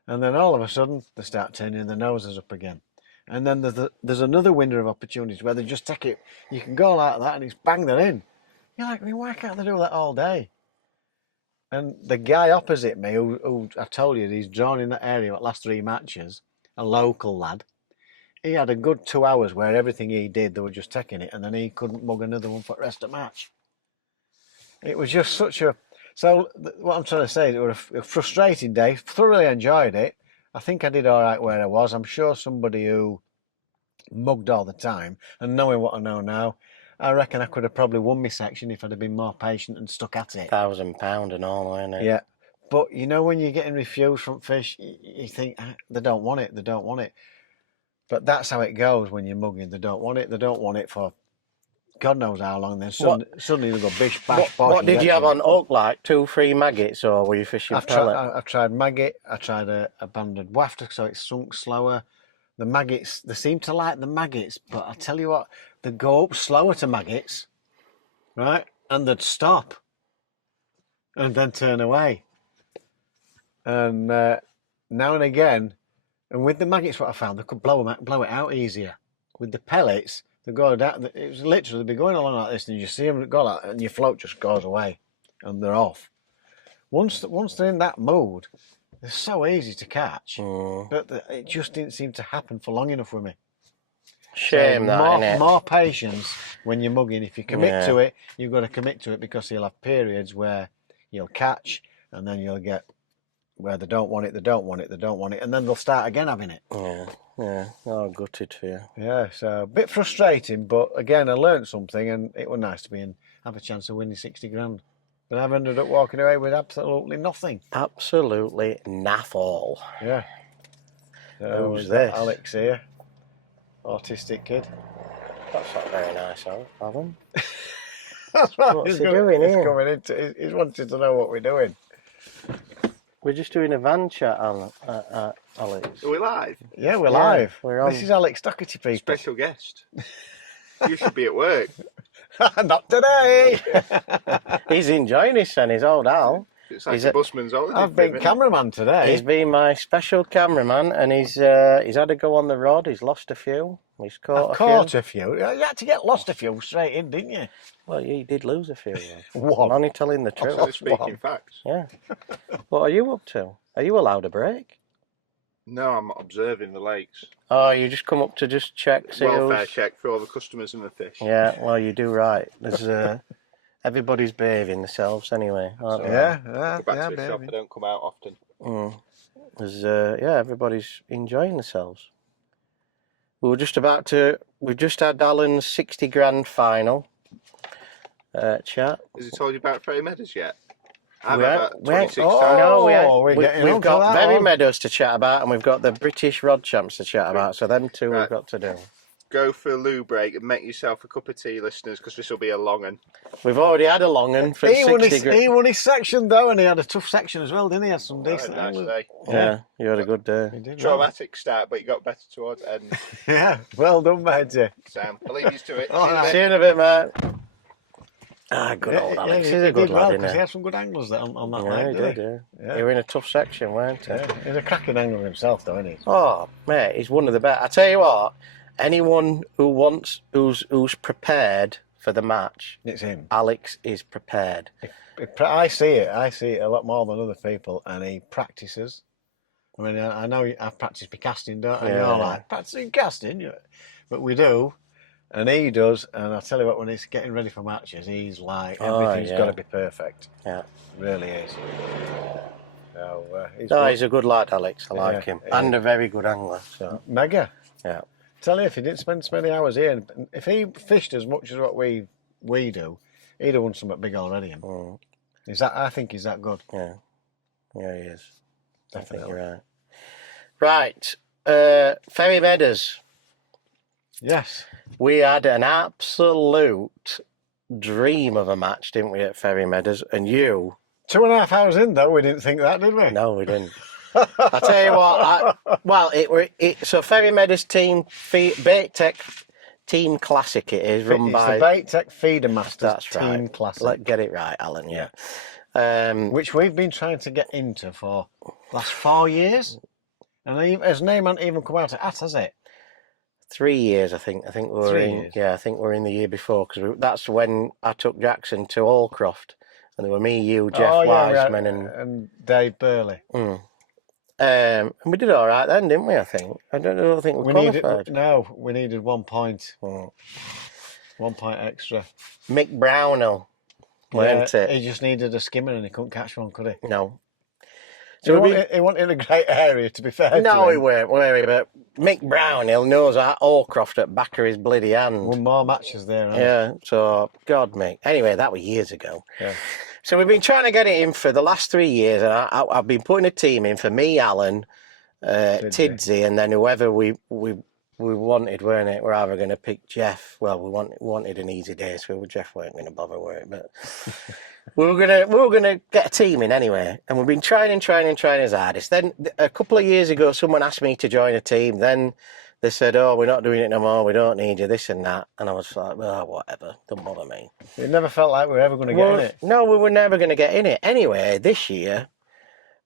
And then all of a sudden, they start turning their noses up again. And then there's another window of opportunities where they just take it. You can go like that, and it's bang, they're in. You're like, I mean, why can't they do that all day? And the guy opposite me, who I told you, he's drawn in that area at last 3 matches, a local lad. He had a good 2 hours where everything he did, they were just taking it, and then he couldn't mug another one for the rest of the match. It was just such a... So what I'm trying to say is it was a frustrating day. Thoroughly enjoyed it. I think I did all right where I was. I'm sure somebody who mugged all the time, and knowing what I know now, I reckon I could have probably won my section if I'd have been more patient and stuck at it. £1,000 and all, isn't it? Yeah. But you know when you're getting refused from fish, you think, they don't want it, they don't want it. But that's how it goes when you're mugging. They don't want it. They don't want it for God knows how long. Then suddenly they go bish, bash, bosh. What did you have on hook, like 2, 3 maggots, or were you fishing pellet? I've tried maggot. I tried a banded wafter, so it sunk slower. The maggots, they seem to like the maggots, but I tell you what, they go up slower to maggots, right? And they'd stop and then turn away. And now and again, and with the maggots, what I found, they could blow it out easier. With the pellets, they go down. It was literally be going along like this, and you see them go like, and your float just goes away, and they're off. Once they're in that mood, they're so easy to catch, but it just didn't seem to happen for long enough with me. Shame so that, innit? More patience when you're mugging. If you commit to it, you've got to commit to it, because you'll have periods where you'll catch, and then you'll get where they don't want it, and then they'll start again having it. Yeah. Oh, gutted for you. Yeah, so a bit frustrating, but again, I learned something, and it was nice to be and have a chance of winning 60 grand. But I've ended up walking away with absolutely nothing. Absolutely naff all. Yeah. So Who's this? Alex here, autistic kid. That's not very nice of him. That's what What's he's he doing here? coming into. He's wanted to know what we're doing. We're just doing a van chat, Alex. Are we live? Yeah, we're live. We're on. This is Alex Doherty, people. Special guest. You should be at work. Not today. He's enjoying his son, his old Al. It's like a busman's holiday. I've been cameraman today. He's been my special cameraman, and he's had to go on the road. He's lost a few. He's caught a few. You had to get lost a few straight in, didn't you? Well, he did lose a few. One. I'm only telling the truth. Also speaking facts. Yeah. What are you up to? Are you allowed a break? No, I'm observing the lakes. Oh, you just come up to just check, see Welfare who's... check for all the customers and the fish. Yeah, well, you do right. There's everybody's behaving themselves anyway, aren't they? Yeah, Go back to the shop. I don't come out often. There's everybody's enjoying themselves. We've just had Alan's 60 grand final chat. Has he told you about Ferry Meadows yet? I've We had ain't- about we ain't- 26 oh, times. no, we've got that Very one. Meadows to chat about, and we've got the British Rod Champs to chat about, so them two we've got to do. Go for a loo break and make yourself a cup of tea, listeners, because this will be a long one. We've already had a long one for 60 grand. He won his section, though, and he had a tough section as well, didn't he? He had some decent Nice angles. day. Yeah, you had a good day. He did well. Traumatic start, but you got better towards the end. Yeah, well done, matey. Sam, I'll leave you to it. All right. See you in a bit, mate. Good old Alex. he He's a good did well, lad, because isn't he had some good angles there on that he? leg, Yeah, he didn't did, he? yeah. You were in a tough section, weren't you? Yeah, he's a cracking angler himself, though, isn't he? Oh, mate, he's one of the best. I tell you what, anyone who's prepared for the match, It's him. Alex is prepared. I see it a lot more than other people, and he practices. I mean, I know I've practiced my casting, don't I? Yeah. You're like, practicing casting? But we do. And he does, and I tell you what, when he's getting ready for matches, he's like, Oh, everything's yeah. got to be perfect. Yeah. Really is. So, he's No, good. he's a good lad, Alex. I like him. Yeah. And a very good angler. So, Mega. yeah. Tell you, if he didn't spend so many hours here, and if he fished as much as what we do, he'd have won something big already. Mm. I think he's that good. Yeah. Yeah, he is. Definitely. I think you're right. Right. Ferry Meadows. Yes. We had an absolute dream of a match, didn't we, at Ferry Meadows? And you... 2.5 hours in, though, we didn't think that, did we? No, we didn't. I tell you what, so Ferry Meadows team, Bait Tech Team Classic it is, run by... It's the Bait Tech Feeder Masters That's Team right. Classic. Let's get it right, Alan, yeah. Which we've been trying to get into for the last 4 years. And his name hasn't even come out at, has it? 3 years, I think. I think we were 3 in. years. Yeah, I think we were in the year before because that's when I took Jackson to Allcroft, and there were me, you, Jeff Wiseman, and Dave Burley. And we did all right then, didn't we? I think. I don't think we qualified. We needed 1 point. 1 point extra. Mick Brownell, weren't it? He just needed a skimmer and he couldn't catch one, could he? No. So he wanted a great area, to be fair. No, to he him. weren't, were he? But Mick Brownell knows our Allcroft at back of his bloody hand. Won more matches there, hasn't Yeah, so, God, Mick. Anyway, that was years ago. Yeah. So we've been trying to get it in for the last 3 years, and I've been putting a team in for me, Alan, Tidsy, and then whoever we wanted, weren't it? We're either going to pick Jeff. Well, we wanted an easy day, so Jeff weren't going to bother with it, but we were gonna get a team in anyway, and we've been trying his hardest. Then a couple of years ago, someone asked me to join a team. Then they said, "Oh, we're not doing it no more. We don't need you." This and that, and I was like, "Well, whatever. Don't bother me." It never felt like we were ever going to get in it. No, we were never going to get in it. Anyway, this year,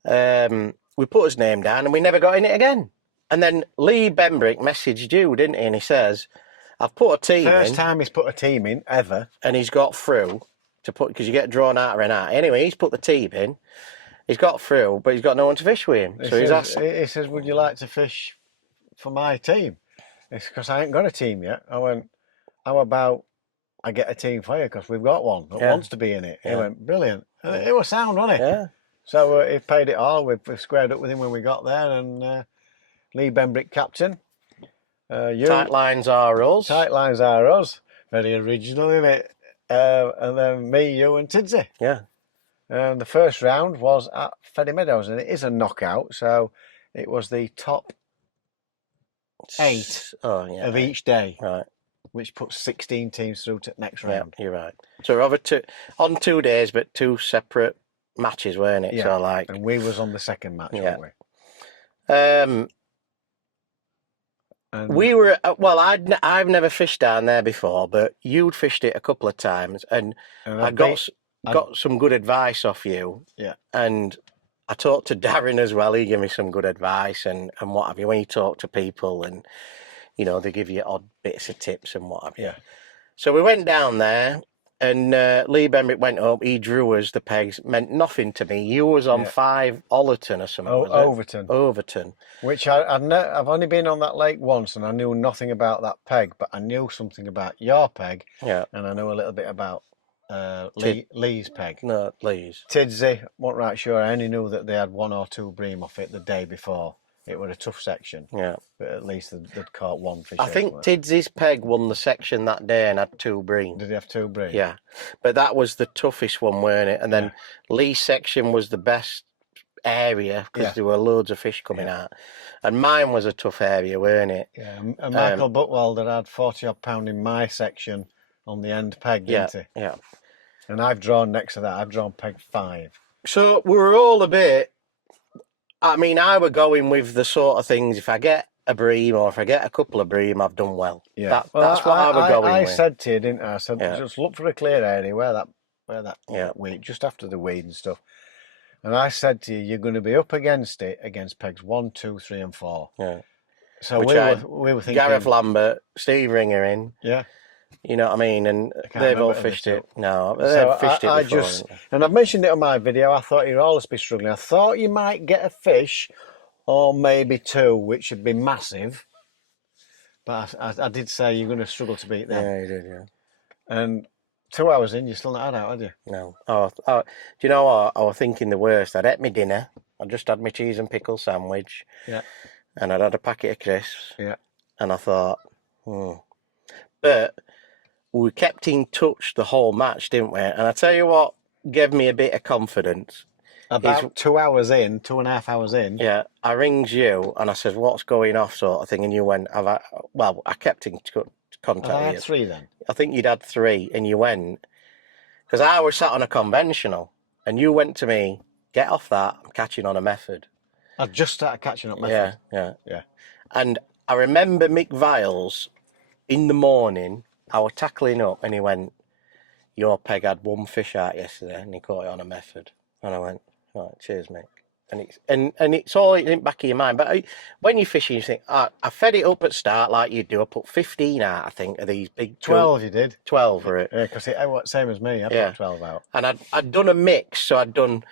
we put his name down, and we never got in it again. And then Lee Benbrick messaged you, didn't he? And he says, "I've put a team in." First time he's put a team in ever, and he's got through to put because you get drawn out or in out. Anyway, he's put the team in. He's got through, but he's got no one to fish with him. He says, "Would you like to fish for my team?" It's because I ain't got a team yet. I went, "How about I get a team for you? Because we've got one that wants to be in it." He went, "Brilliant." And it was sound, wasn't it? Yeah. So he paid it all. We squared up with him when we got there, and Lee Benbrick captain. Tight lines are us. Tight lines are us. Very original, isn't it? And then me, you, and Tidsy. Yeah. And the first round was at Ferry Meadows, and it is a knockout. So it was the top 8 of each day, right? Which puts 16 teams through to the next round. Yeah, you're right. So we're on 2 days, but 2 separate matches, weren't it? Yeah. So and we was on the second match, weren't we? And we were I've never fished down there before, but you'd fished it a couple of times, and I got some good advice off you. Yeah. And I talked to Darren as well. He gave me some good advice and what have you. When you talk to people, and they give you odd bits of tips and what have you. Yeah. So we went down there. And Lee Benbrick went up. He drew us the pegs. Meant nothing to me. You was on 5 Ollerton or something. Overton. Which I've only been on that lake once, and I knew nothing about that peg, but I knew something about your peg. Yeah. And I knew a little bit about Lee's peg. No, Lee's. Tidsy, wasn't right sure. I only knew that they had 1 or 2 bream off it the day before. It was a tough section. Yeah. But at least they'd caught 1 fish. I think Tidsy's peg won the section that day and had 2 bream. Did he have 2 bream? Yeah. But that was the toughest one, weren't it? And then Lee's section was the best area because there were loads of fish coming out. And mine was a tough area, weren't it? Yeah. And Michael Butwalder had 40 odd pound in my section on the end peg, didn't he? Yeah. And I've drawn next to that. I've drawn peg 5. So we were all a bit... I mean, I were going with the sort of things, if I get a bream or if I get a couple of bream, I've done well. Yeah. That's what I were going with. I said to you, didn't I? I said, just look for a clear area where that weed, just after the weed and stuff. And I said to you, you're going to be up against pegs 1, 2, 3 and 4. Yeah. So we were thinking... Gareth Lambert, Steve Ringer in. Yeah. You know what I mean? And they've all fished it. No, they've fished it before. And I've mentioned it on my video. I thought you'd always be struggling. I thought you might get a fish or maybe 2, which would be massive. But I did say you're going to struggle to beat them. Yeah, you did, yeah. And 2 hours in, you still not had out, had you? No. Do you know what? I was thinking the worst. I'd ate my dinner. I just had my cheese and pickle sandwich. Yeah. And I'd had a packet of crisps. Yeah. And I thought, But we kept in touch the whole match, didn't we? And I tell you what gave me a bit of confidence. About 2 hours in, 2.5 hours in. Yeah, I rings you and I says, what's going off, sort of thing. And you went, I kept in contact Have I with had you. 3 then? I think you'd had 3 and you went, because I was sat on a conventional and you went to me, get off that, I'm catching on a method. I just started catching up method. Yeah. And I remember Mick Viles in the morning, I was tackling up and he went, your peg had 1 fish out yesterday and he caught it on a method. And I went, right, cheers, Mick. And it's all in the back of your mind. But when you're fishing, you think, I fed it up at start like you do. I put 15 out, I think, of these big... 12 you did? 12 for it. Yeah, because it was same as me. I put 12 out. And I'd done a mix, so I'd done,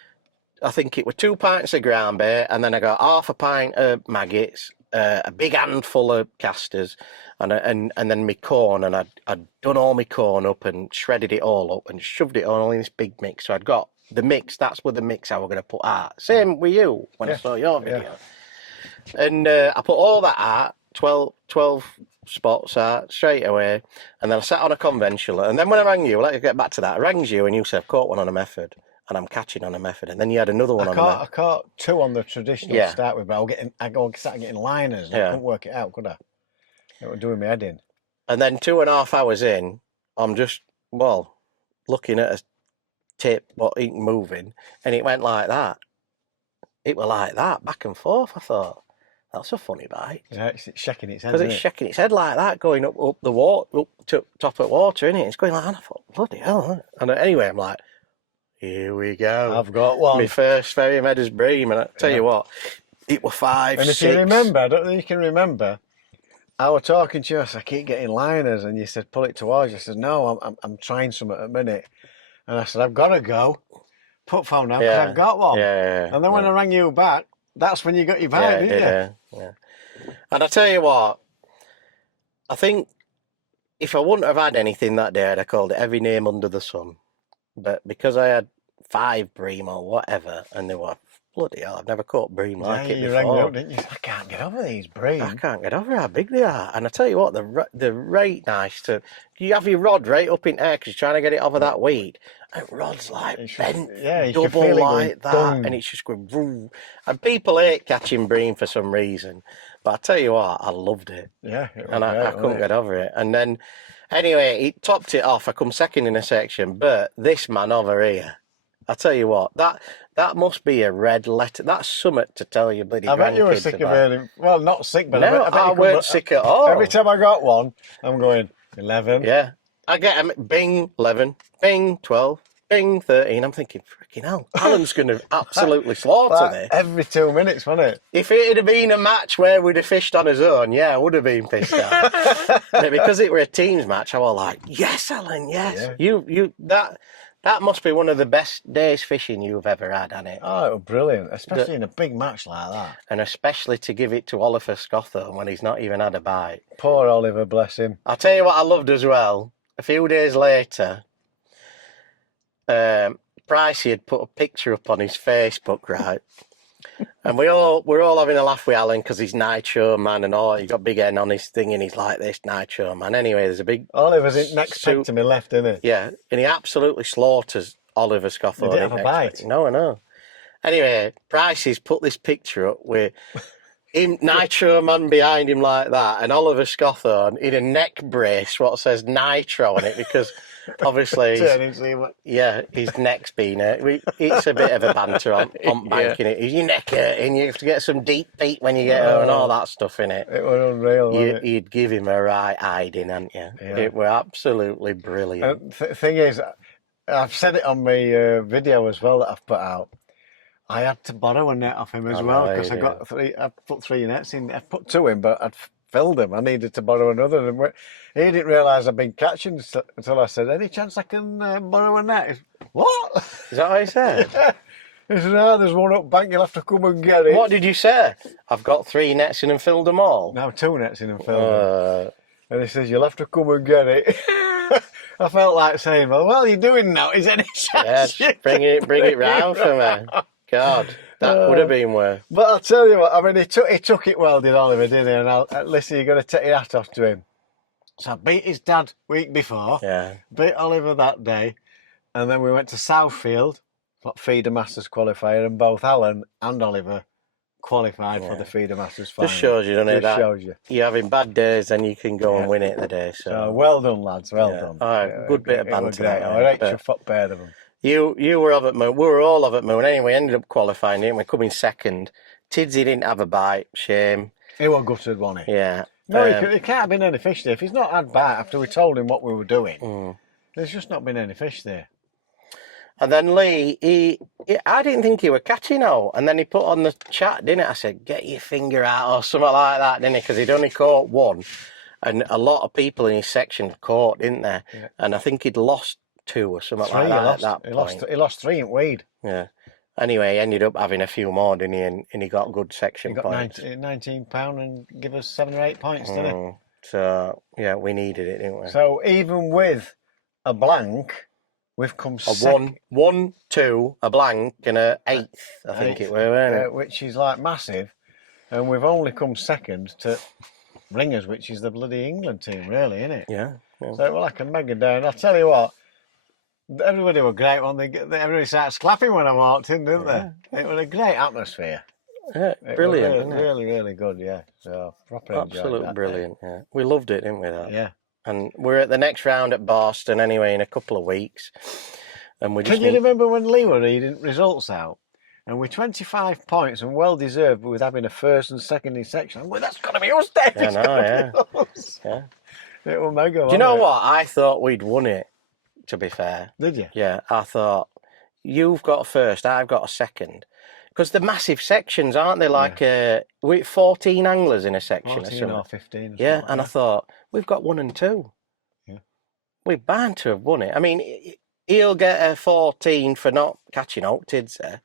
I think it were 2 pints of ground bait, and then I got half a pint of maggots, a big handful of casters, and then my corn, and I'd done all my corn up and shredded it all up and shoved it all in this big mix. So I'd got the mix, that's what the mix I was going to put out. Same with you when I saw your video. Yeah. And I put all that out, 12 spots out straight away, and then I sat on a conventional. And then when I rang you, let's get back to that, I rang you and you said, I've caught one on a method. And I'm catching on a method, and then you had another one on a method. I caught 2 on the traditional to start with, but I started getting liners, and I couldn't work it out, could I? It was doing my head in. And then 2.5 hours in, I'm just, looking at a tip, what ain't moving, and it went like that. It was like that, back and forth. I thought, that's a funny bite. Yeah, it's shaking its head. Because it's shaking its head like that, going up the water, up to top of water, innit? It's going like that. I thought, bloody hell. And anyway, I'm like, here we go. I've got one. My first ferry Meadows bream, and I tell you what, it was 5, and 6. And if you remember, I don't think you can remember, I was talking to you, I said, I keep getting liners, and you said, pull it towards you. I said, no, I'm trying something at a minute. And I said, I've got to go. Put phone down, because I've got one. Yeah. And then when I rang you back, that's when you got your bite, didn't you? Yeah. And I tell you what, I think if I wouldn't have had anything that day, I'd have called it every name under the sun. But because I had 5 bream or whatever, and they were, bloody hell, I've never caught bream like it before. You rang me up, didn't you? I can't get over these bream. I can't get over how big they are. And I tell you what, they're right nice to... You have your rod right up in air because you're trying to get it over that weed. And rod's like bent double like that. Boom. And it's just going... Vroom. And people hate catching bream for some reason. But I tell you what, I loved it. Yeah, it was and I great, couldn't get over it. And then, anyway, he topped it off. I come second in a section. But this man over here, I tell you what, that must be a red letter. That's something to tell your bloody grandkids about. I bet you were sick of hearing. Well, not sick, but no, I bet I weren't sick at all. Every time I got one, I'm going 11. Yeah, I get them. Bing 11, bing 12, bing 13. I'm thinking, freaking hell, Alan's going to absolutely slaughter this. Every 2 minutes, wasn't it? If it had been a match where we'd have fished on his own, yeah, I would have been pissed off. But because it were a teams match, I was like, yes, Alan, yes. Yeah. That must be one of the best days fishing you've ever had, hasn't it? Oh, it was brilliant, especially in a big match like that. And especially to give it to Oliver Scothorne when he's not even had a bite. Poor Oliver, bless him. I'll tell you what I loved as well. A few days later, Pricey had put a picture up on his Facebook, right? And we're all having a laugh with Alan because he's Nitro Man and all. He got big end on his thing and he's like this Nitro Man. Anyway, there's a big... Oliver's next peg to me left, isn't he? Yeah, and he absolutely slaughters Oliver Scothorne. Did he have a bite? No, I know. Anyway, Pricey's put this picture up with him, Nitro Man behind him like that, and Oliver Scothorne in a neck brace what says Nitro on it because... Obviously, his neck's been hurt. It's a bit of a banter on banking it. Is your neck hurting? You have to get some deep feet when you get home and all that stuff in it. It was unreal, wasn't it? You'd give him a right hiding, hadn't you? Yeah. It were absolutely brilliant. Thing is, I've said it on my video as well that I've put out. I had to borrow a net off him as well because I put 3 nets in. I put 2 in, but I'd filled them. I needed to borrow another. And he didn't realise I'd been catching until I said, any chance I can borrow a net? What? Is that what he said? He said, "Ah, there's one up bank. You'll have to come and get it." What did you say? I've got 3 nets in and filled them all. Now 2 nets in and filled them. Uh, And he says, "You'll have to come and get it." I felt like saying, "Well, you're doing now. Is any yeah, chance you bring can it round for me. round?" God, that could have been worse. But I'll tell you what, I mean, he took it well, did Oliver, didn't he? And listen, you've got to take your hat off to him. So I beat his dad week before, Yeah. beat Oliver that day, and then we went to Southfield, Feeder Masters qualifier, and both Alan and Oliver qualified for the Feeder Masters final. Just shows you, doesn't it? Just That shows you. you're having bad days, then you can go and win it the day. So well done, lads, well done. All right, good bit of It was banter. great. I rate your foot pair of them. You were of at Moon. We were all of at Moon. Anyway, we ended up qualifying, didn't we? Coming second. Tidsy didn't have a bite. Shame. He was gutted, wasn't he? Yeah. No, he can't have been any fish there. If he's not had bite after we told him what we were doing, there's just not been any fish there. And then Lee, I didn't think he were catching out. And then he put on the chat, didn't it? I said, get your finger out or something like that, didn't he? Because he'd only caught 1. And a lot of people in his section caught, didn't they? Yeah. And I think he'd lost 2 or something 3 like that at that point. He lost 3 in weed. Yeah. Anyway, he ended up having a few more, didn't he? And he got good section points. He got £19 and give us 7 or 8 points, didn't he? So, yeah, we needed it, didn't we? So even with a blank, we've come second. 1, 2, a blank, and a 8th, I think it were, weren't it? Which is like massive. And we've only come second to Ringers, which is the bloody England team, really, isn't it? Yeah. So it was like a mega day. And I'll tell you what, everybody were great when everybody started clapping when I walked in, didn't they? It was a great atmosphere. Yeah, brilliant. Really, really good, yeah. So proper absolute brilliant, yeah. We loved it, didn't we? That? Yeah. And we're at the next round at Boston anyway in a couple of weeks. And we just Can you remember when Lee were reading results out? And with 25 points and well deserved with having a first and second in section, well, that's got to be us, Dave. I know, yeah. It was mega. Do you know what? I thought we'd won it, to be fair. Did you? Yeah, I thought, you've got a first, I've got a second. Because they're massive sections, aren't they? Like, we're 14 anglers in a section. 14 or 15. Yeah, and I thought, we've got 1 and 2. Yeah. We're bound to have won it. I mean, he'll get a 14 for not catching out, Tids there.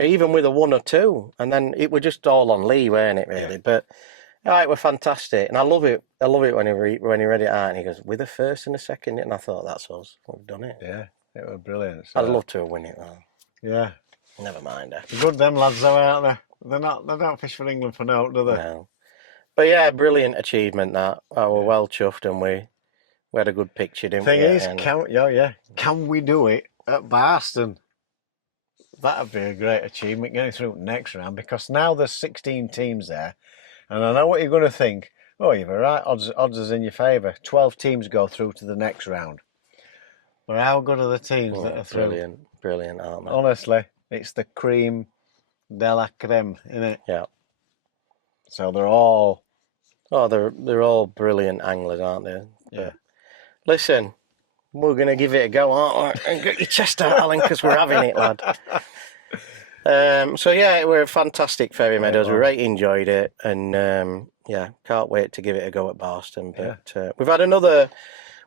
Even with a 1 or 2. And then it was just all on Lee, weren't it, really? Yeah. But, it were fantastic. And I love it. I love it when he read it out and he goes, with a first and a second. And I thought, that's us. We've done it. Yeah, it was brilliant. So. I'd love to have won it, though. Yeah. Never mind. Good them lads though, aren't they? They don't fish for England for now, do they? No. But yeah, brilliant achievement that. I were well chuffed and we had a good picture, didn't we? Thing is, can we do it at Boston? That'd be a great achievement getting through next round because now there's 16 teams there, and I know what you're going to think. Oh, you've a right odds is in your favour. 12 teams go through to the next round. But how good are the teams that are through? Brilliant, aren't they? Honestly. It's the cream de la creme, isn't it? Yeah. So they're all... Oh, they're all brilliant anglers, aren't they? Yeah. But listen, we're going to give it a go, aren't we? And get your chest out, Alan, because we're having it, lad. So, yeah, it were a fantastic Ferry Meadows. We really enjoyed it. And, can't wait to give it a go at Boston. But we've had another...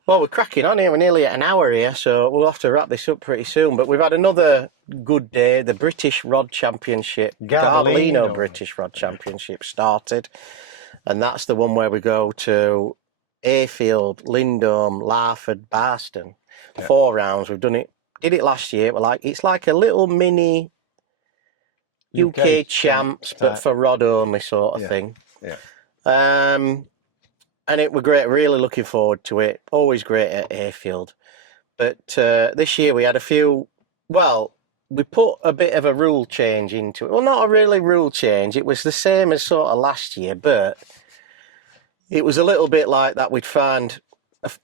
Well, we're cracking on here. We're nearly at an hour here, so we'll have to wrap this up pretty soon. But we've had another good day. The British Rod Championship, Garlino British Rod Championship started. And that's the one where we go to Ayfield, Lindholm, Larford, Barston. 4 rounds. We've did it last year. It's like a little mini UK champs, but for rod only sort of thing. Yeah. And it was great, really looking forward to it. Always great at Ayfield. But this year we had a few, we put a bit of a rule change into it. Well, not a really rule change. It was the same as sort of last year, but it was a little bit like that. We'd find,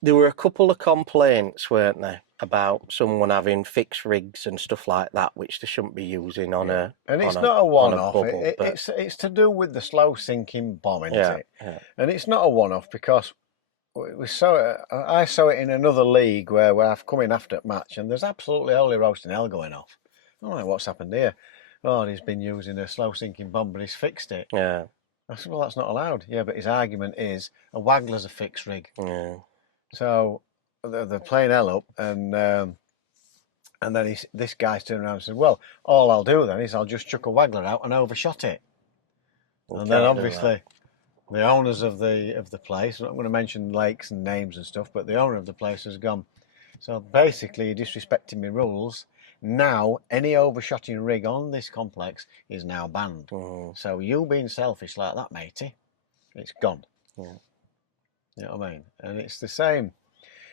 there were a couple of complaints, weren't there, about someone having fixed rigs and stuff like that, which they shouldn't be using on a... And it's not a one-off. It's to do with the slow sinking bomb, isn't it? Yeah. And it's not a one-off because I saw it in another league where I've come in after match and there's absolutely holy roasting hell going off. I'm like, what's happened here? Oh, he's been using a slow sinking bomb, but he's fixed it. Yeah. I said, well, that's not allowed. Yeah, but his argument is a waggler's a fixed rig. Yeah. So... They're playing hell up, and And then this guy's turned around and said, well, all I'll do then is I'll just chuck a waggler out and overshot it. You And then can't do obviously the owners of the place, I'm not going to mention lakes and names and stuff, but the owner of the place has gone, so basically you're disrespecting my rules. Now any overshotting rig on this complex is now banned. So you being selfish like that, matey, it's gone. Yeah. You know what I mean? And it's the same.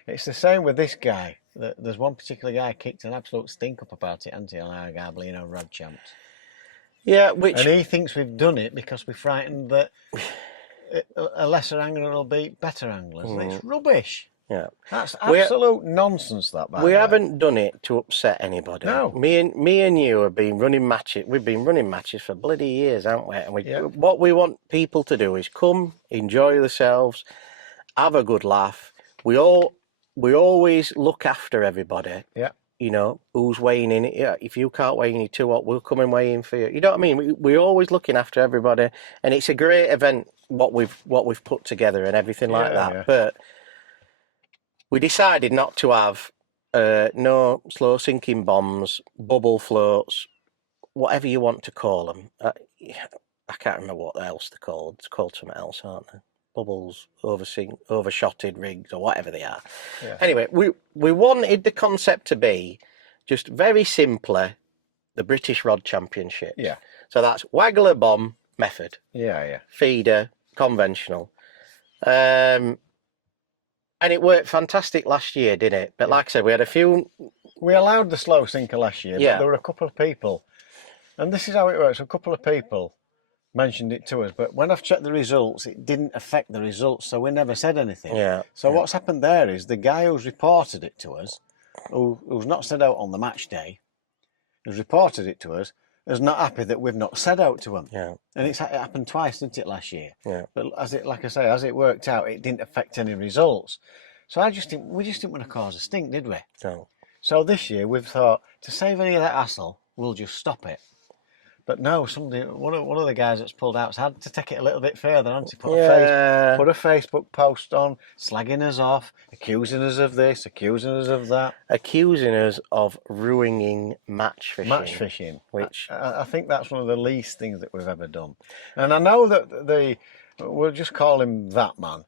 It's the same with this guy. There's one particular guy kicked an absolute stink up about it, hasn't he, on our Garblino Rod Champs. Yeah, which... And he thinks we've done it because we're frightened that a lesser angler will beat better anglers. And it's rubbish. Yeah. That's absolute nonsense, that, by We the way. haven't done it to upset anybody. No. Me and you have been running matches. We've been running matches for bloody years, haven't we? And what we want people to do is come, enjoy themselves, have a good laugh. We always look after everybody. Yeah. You know, who's weighing in. Yeah, if you can't weigh in, you're too hot, we'll come and weigh in for you. You know what I mean? We're always looking after everybody, and it's a great event what we've put together and everything like that. Yeah. But we decided not to have no slow sinking bombs, bubble floats, whatever you want to call them. I can't remember what else they're called. It's called something else, aren't they? Bubbles, overshotted rigs, or whatever they are. Yeah. Anyway, we wanted the concept to be just very simply the British Rod Championship. Yeah. So that's waggler bomb method. Yeah. Feeder, conventional. And it worked fantastic last year, didn't it? But like I said, we had a few... We allowed the slow sinker last year, Yeah. but there were a couple of people, and this is how it works, a couple of people mentioned it to us, but when I've checked the results, it didn't affect the results, so we never said anything. Yeah. So what's happened there is the guy who's reported it to us, who's not said out on the match day, who's reported it to us, is not happy that we've not said out to him. Yeah. And it happened twice, didn't it, last year? Yeah. But as it worked out, it didn't affect any results. So we just didn't want to cause a stink, did we? No. So this year we've thought, to save any of that hassle, we'll just stop it. But no, one of the guys that's pulled out's had to take it a little bit further, hasn't he? Put a Facebook post on, slagging us off, accusing us of this, accusing us of that. Accusing us of ruining match fishing. Match fishing. Which... I think that's one of the least things that we've ever done. And I know that we'll just call him that man.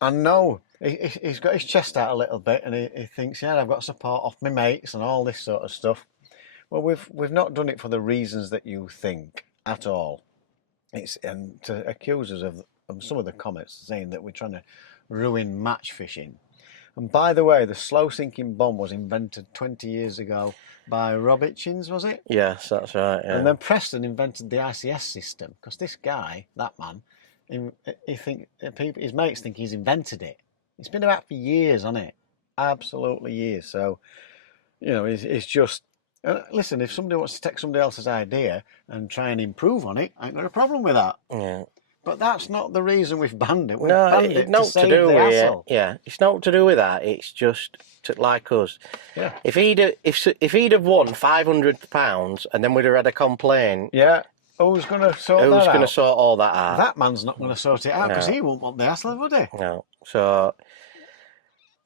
I know he's got his chest out a little bit and he thinks, yeah, I've got support off my mates and all this sort of stuff. Well, we've not done it for the reasons that you think at all. And to accuse us of some of the comments saying that we're trying to ruin match fishing. And by the way, the slow sinking bomb was invented 20 years ago by Rob Hitchens, was it? Yes, that's right. Yeah. And then Preston invented the ICS system because this guy, that man, his mates think he's invented it. It's been about for years, hasn't it? Absolutely years. So, you know, it's just... listen, if somebody wants to take somebody else's idea and try and improve on it, I ain't got a problem with that. Yeah. But that's not the reason we've banned it. We've No, banned it's it not to save to do the with hassle. it. Yeah, it's not to do with that. It's just like us. Yeah. If he'd have won £500 and then we'd have had a complaint, Yeah. Who's going to sort that out? who's going to sort all that out? That man's not going to sort it out because No. he won't want the hassle, would he? No. So,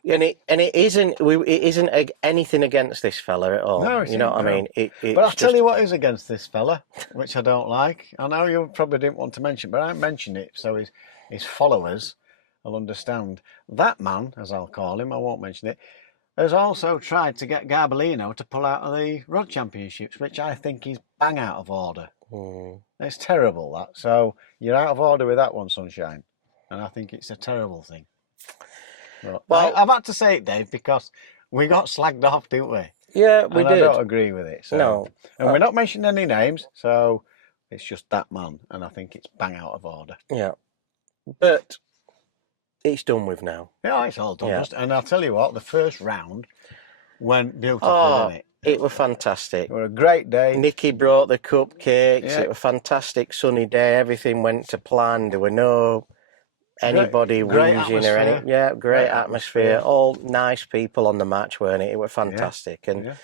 and it isn't anything against this fella at all. No, it's you know what no. I mean? It's But I'll tell just... you what is against this fella, which I don't like. I know you probably didn't want to mention, but I mentioned it so his followers will understand. That man, as I'll call him, I won't mention it, has also tried to get Garbolino to pull out of the Rod Championships, which I think is bang out of order. It's terrible, that. So you're out of order with that one, Sunshine. And I think it's a terrible thing. But Well, I've had to say it, Dave, because we got slagged off, didn't we? Yeah, we And did. I don't agree with it. So. No. And we're not mentioning any names, so it's just that man. And I think it's bang out of order. Yeah. But it's done with now. Yeah, it's all done. Yeah. And I'll tell you what, the first round went beautifully, Oh, didn't it? it was fantastic. It was a great day. Nicky brought the cupcakes. Yeah. It was a fantastic sunny day. Everything went to plan. There were no anybody Great whinging or any. atmosphere. Yeah, great Great atmosphere. atmosphere. All nice people on the match, weren't it? It was fantastic, Yeah.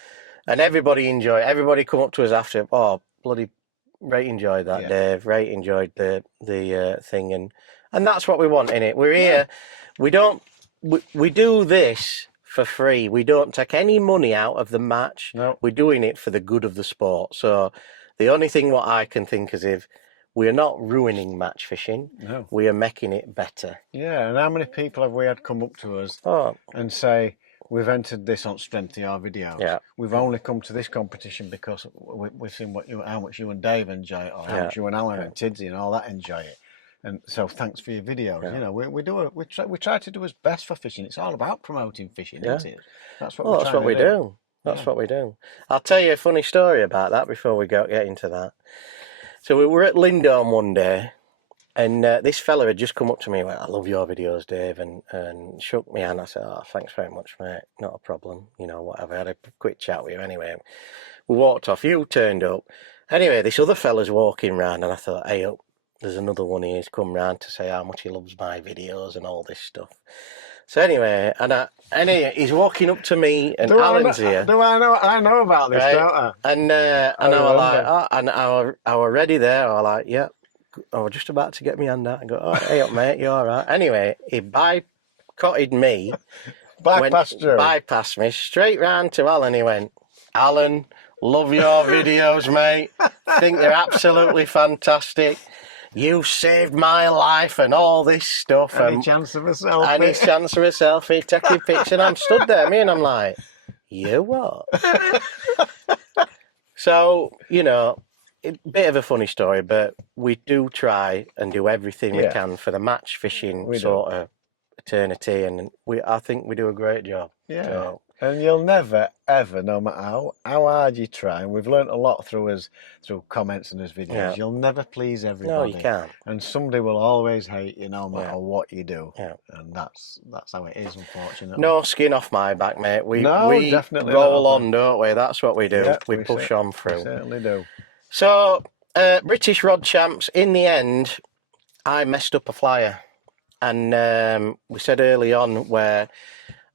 and everybody enjoyed. Everybody come up to us after. Oh, bloody, right enjoyed that, Yeah. Dave. Right enjoyed the thing, and that's what we want in it. We're here. We don't. We do this for free. We don't take any money out of the match. No. We're doing it for the good of the sport. So the only thing what I can think is if we're not ruining match fishing, No. we are making it better. Yeah, and how many people have we had come up to us Oh, and say, we've entered this on strength of your videos. Yeah. We've only come to this competition because we've seen how much you and Dave enjoy it, or how much you and Alan and Tidsy and all that enjoy it. And so thanks for your videos. Yeah. You know, we try to do as best for fishing. It's all about promoting fishing, isn't it? That's what well, we're that's trying what we to do. That's what we do. I'll tell you a funny story about that before we get into that. So we were at Lindholm one day, and this fella had just come up to me and went, I love your videos, Dave, and shook me hand. I said, oh, thanks very much, mate. Not a problem. You know, whatever. I had a quick chat with you anyway. We walked off. You turned up. Anyway, this other fella's walking round, and I thought, hey, up, there's another one here. He's come round to say how much he loves my videos and all this stuff. So anyway, anyway, he's walking up to me, and Alan's here. Do I know? I know about this, Right? don't I? And I was like, oh, and I were ready there. I was like, yeah. I was just about to get my hand out and go, oh, hey up, mate, you all right? Anyway, he boycotted me. Bypassed me straight round to Alan. He went, Alan, love your videos, mate. Think they're absolutely fantastic. You saved my life and all this stuff. Any chance of a selfie? Any chance of a selfie, taking pics, and I'm stood there, me, and I'm like, you what? So, you know, bit of a funny story, but we do try and do everything we can for the match fishing sort of eternity, and I think we do a great job. Yeah. So, and you'll never, ever, no matter how hard you try, and we've learnt a lot through comments and his videos, you'll never please everybody. No, you can't. And somebody will always hate you no matter what you do. Yeah. And that's how it is, unfortunately. No skin off my back, mate. We definitely roll on, don't we? That's what we do. Yeah, we push on through. We certainly do. So, British Rod Champs, in the end, I messed up a flyer. And we said early on where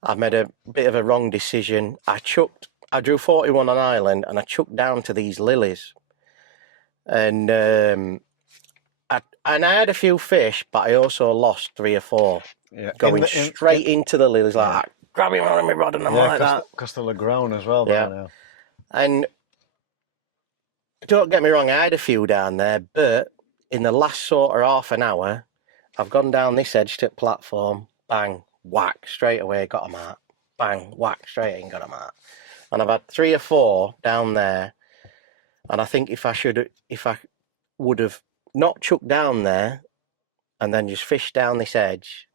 I made a bit of a wrong decision. I drew 41 on Ireland, and I chucked down to these lilies. And I had a few fish, but I also lost 3 or 4. Yeah. Going straight into the lilies, like, grabbing one of my rod, and I'm like that. Because they'll grown as well, yeah. Now. And don't get me wrong, I had a few down there, but in the last sort of half an hour, I've gone down this edge to the platform, bang, whack, straight away, got them out. Bang, whack, straight in, got them out. And I've had 3 or 4 down there. And I think if I would have not chucked down there and then just fished down this edge,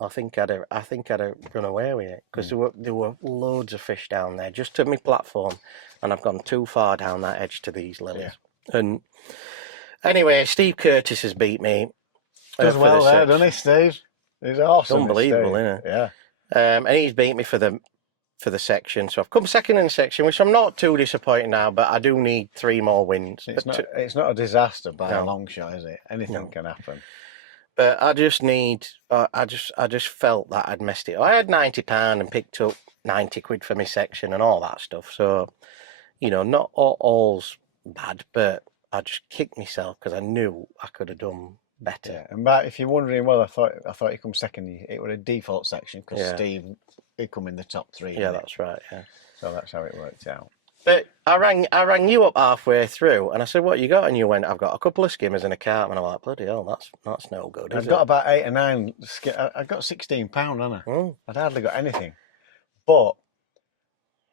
I think I'd have run away with it, because there were loads of fish down there just to my platform, and I've gone too far down that edge to these lilies. Yeah. And anyway, Steve Curtis has beat me. Does well there, doesn't he, Steve? He's awesome. Unbelievable, isn't it? Yeah. And he's beat me for the section, so I've come second in the section, which I'm not too disappointed now. But I do need 3 more wins. It's not a disaster by a long shot, is it? Anything can happen. But I just need. I just felt that I'd messed it. I had £90 and picked up 90 quid for my section and all that stuff. So, you know, not all's bad, but I just kicked myself because I knew I could have done better. Yeah. And Matt, if you're wondering, well, I thought you come second. It was a default section because Steve he come in the top 3. Yeah, that's right. Yeah. So that's how it worked out. But I rang you up halfway through, and I said, "What you got?" And you went, "I've got a couple of skimmers and a carp." And I'm like, "Bloody hell, that's no good." I've got about 8 or 9. I got £16, haven't I? I'd hardly got anything, but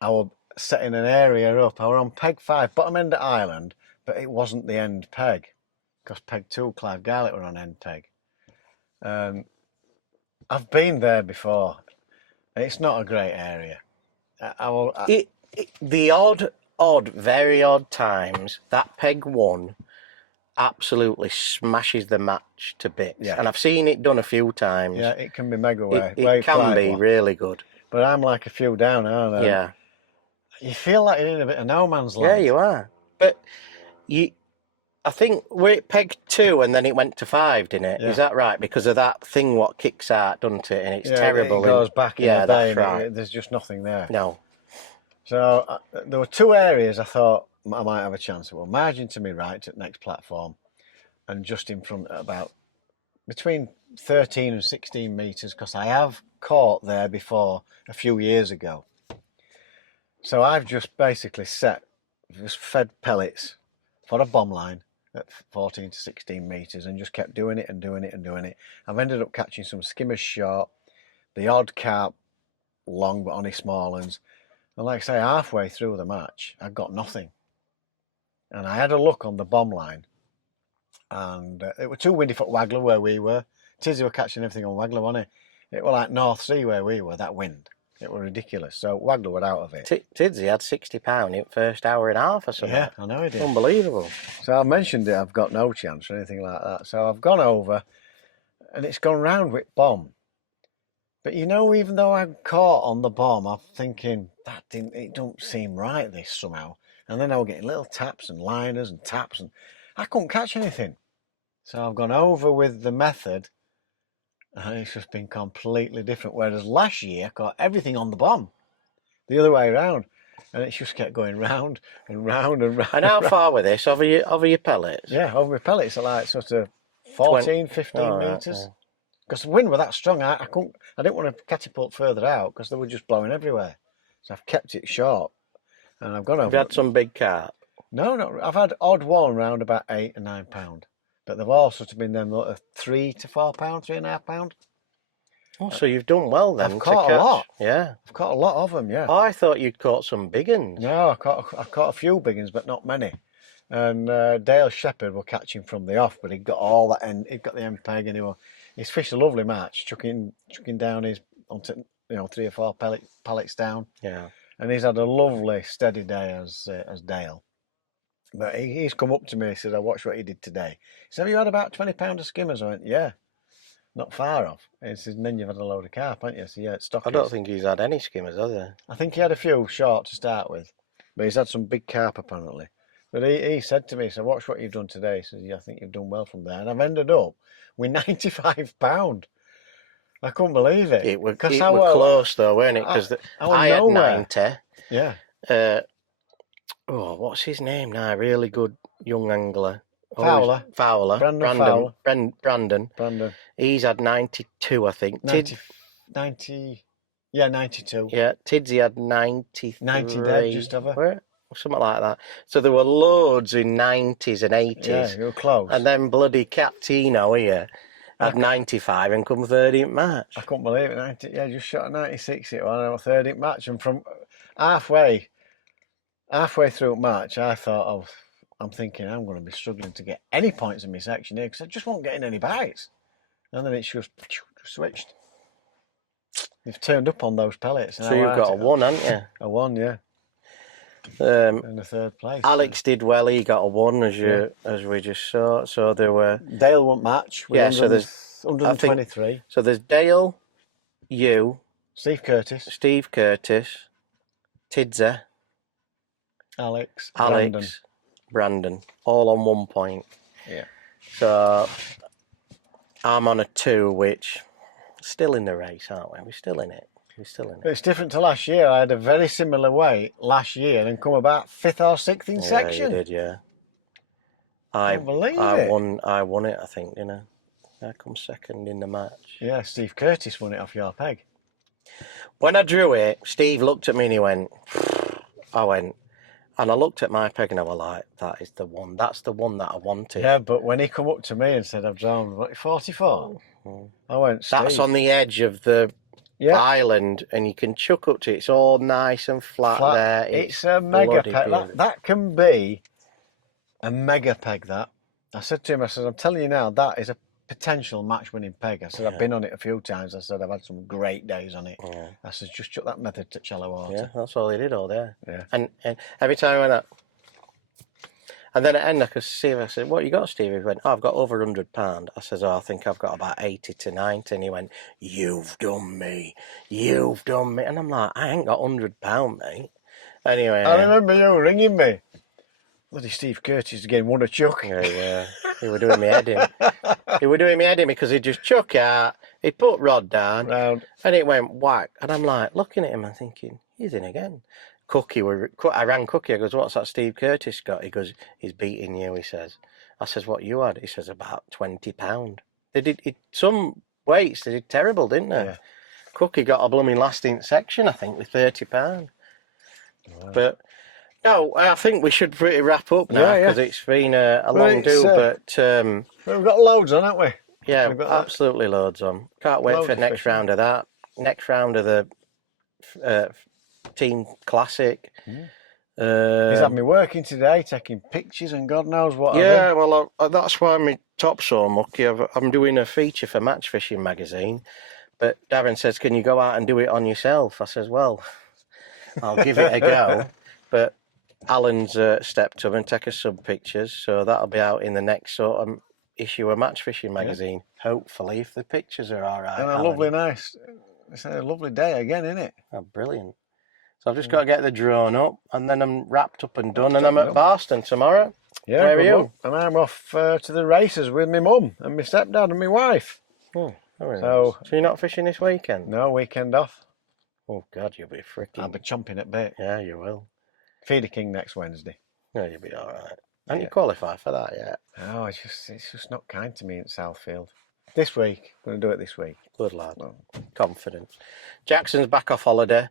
I was setting an area up. I was on peg 5, bottom end of Ireland, but it wasn't the end peg because peg 2, Clive Garlick, were on end peg. I've been there before. It's not a great area. The very odd times that peg 1 absolutely smashes the match to bits. Yeah. And I've seen it done a few times. Yeah, it can be mega way. It can be really good. But I'm like a few down, aren't I? Yeah. You feel like you're in a bit of no man's land. Yeah, you are. But I think we're at peg 2 and then it went to 5, didn't it? Yeah. Is that right? Because of that thing what kicks out, doesn't it? And it's terrible. It goes back in the bay. That's right. There's just nothing there. No. So there were 2 areas I thought I might have a chance. Well, margin to me right at next platform, and just in front at about between 13 and 16 metres, because I have caught there before a few years ago. So I've just basically just fed pellets for a bomb line at 14 to 16 metres and just kept doing it and doing it and doing it. I've ended up catching some skimmers short, the odd carp long but only small ones. And like I say, halfway through the match, I got nothing. And I had a look on the bomb line, and it were too windy for Waggler where we were. Tizzy were catching everything on Waggler, wasn't it? It were like North Sea where we were, that wind. It were ridiculous. So Waggler were out of it. Tidsy had £60 in first hour and a half or something. Yeah, I know he did. Unbelievable. So I mentioned it, I've got no chance or anything like that. So I've gone over, and it's gone round with bomb. But you know, even though I'm caught on the bomb, I'm thinking, it don't seem right, this somehow. And then I was getting little taps and liners and taps, and I couldn't catch anything. So I've gone over with the method, and it's just been completely different. Whereas last year, I caught everything on the bomb, the other way around. And it just kept going round and round and round. And how far were this? Over your pellets? Yeah, over my pellets are like sort of 14, 15 metres. Because the wind was that strong, I didn't want to catapult further out because they were just blowing everywhere. So I've kept it short, and I've gone over. Have you had some big carp? No, I've had odd one round about £8 and £9, but they've all sort of been them lot of £3 to £4, £3.5. Oh, so you've done well then. I've caught a lot. Yeah, I've caught a lot of them. Yeah. Oh, I thought you'd caught some big uns. No, I caught a few big ones, but not many. And Dale Shepherd will catch him from the off, but he got all that end. He got the end peg, and he's fished a lovely match, chucking down his onto 3 or 4 pallets down. Yeah. And he's had a lovely steady day as Dale. But he's come up to me. He said, "I watched what you did today." He said, "Have you had about £20 of skimmers?" I went, "Yeah, not far off." He says, "And then you've had a load of carp, haven't you?" So yeah, it's stock. I don't think he's had any skimmers, has he? I think he had a few short to start with, but he's had some big carp apparently. But he said to me, he said, "Watch what you've done today." He says, "Yeah, I think you've done well from there." And I've ended up with £95. I couldn't believe it. It was close though, weren't it? Because I had nowhere. 90. Yeah. What's his name now? Really good young angler. Fowler. Brandon. He's had 92, I think. 90. Yeah, 92. Yeah, Tidsy had 93. 90 dead, just over. Something like that. So there were loads in 90s and 80s. Yeah, you were close. And then bloody Captino here had 95 and come 13th match. I couldn't believe it. Just shot a 96 it was, 13th match. And from halfway through match, I thought, I'm thinking I'm going to be struggling to get any points in my section here because I just won't get in any bites. And then it's just switched. You've turned up on those pellets. So you've got a 1, haven't you? A 1, yeah. In the 3rd place. Alex did well. He got a 1 as we just saw. So there were Dale won match. So there's 123. So there's Dale, you, Steve Curtis, Tidza, Alex, Brandon, all on 1 point. Yeah. So I'm on a 2, which still in the race, aren't we? We're still in it. It's different to last year. I had a very similar weight last year and come about 5th or 6th in section. You did, yeah. I won it, I think, I come 2nd in the match. Yeah, Steve Curtis won it off your peg. When I drew it, Steve looked at me and he went, and I looked at my peg and I was like, that is the one. That's the one that I wanted. Yeah, but when he come up to me and said, I've drawn 44, I went, Steve. That's on the edge of the island and you can chuck up to it. It's all nice and flat there. It's a mega peg. That can be a mega peg, that. I said to him, I said, I'm telling you now, that is a potential match-winning peg. I said, I've been on it a few times. I said, I've had some great days on it. Yeah. I said, just chuck that method to shallow water. Yeah, that's all he did all day. Yeah. And every time I went up, and then at the end I could see him, I said, what you got, Steve? He went, I've got over £100. I said, I think I've got about 80 to 90. And he went, you've done me. And I'm like, I ain't got £100, mate. Anyway. I remember you ringing me. Bloody Steve Curtis again won a chuck. Yeah. He were doing me head in. Because he'd just chuck out, he'd put rod down, round, and it went whack. And I'm like, looking at him and thinking, he's in again. I rang Cookie. I goes, what's that Steve Curtis got? He goes, he's beating you, he says. I says, what you had? He says, about £20. They did some weights. They did terrible, didn't they? Yeah. Cookie got a blooming last in section, I think, with £30. Wow. But no, I think we should pretty wrap up now Yeah, because it's been a Well, long it's, do. But we've got loads on, haven't we? yeah, We've got absolutely loads on. Can't wait Loads for of next fishing. round of that. Next round of the team classic. He's had me working today, taking pictures and God knows what. Yeah, well, that's why my top's so mucky. I'm doing a feature for Matchfishing magazine, but Darren says, "Can you go out and do it on yourself?" I says, "Well, I'll give it a go." But Alan's stepped up and taken some pictures, so that'll be out in the next sort of issue of Matchfishing magazine. Hopefully, if the pictures are all right. And a Alan. lovely, nice. It's a lovely day again, isn't it? Oh, brilliant. So I've just got to get the drone up, and then I'm wrapped up and done, and I'm at done. Barston tomorrow. Yeah, Where are good you? luck. And I'm off to the races with my mum and my stepdad and my wife. Oh, very So- nice. So you're not fishing this weekend? No weekend off. Oh, God, you'll be freaking... I'll be chomping at bit. Yeah, you will. Feeder King next Wednesday. No, you'll be all right. And Yeah. you qualify for that yet? Oh, it's just not kind to me in Southfield. This week, I'm going to do it this week. Good lad. Well, Confident. Jackson's back off holiday,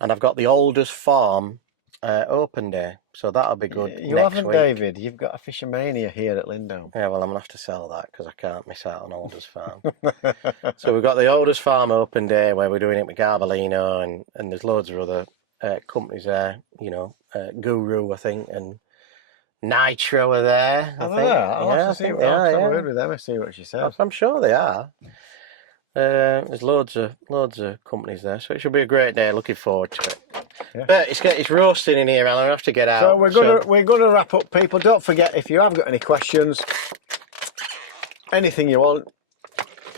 and I've got the Olders Farm open day, so that'll be good you next haven't, week. David. You've got a Fishermania here at Lindholm. Yeah, well, I'm going to have to sell that because I can't miss out on Olders Farm. So we've got the Olders Farm open day where we're doing it with Garbolino, and there's loads of other companies there, you know, Guru, I think, and Nitro are there. I Oh, think. I'll have to see. think I'll they have are, to have a yeah. word with them and see what she says. I'm sure they are. There's loads of companies there, so it should be a great day. Looking forward to it. Yeah. But it's roasting in here, Alan. I have to get out. So we're gonna wrap up, people. Don't forget, if you have got any questions, anything you want,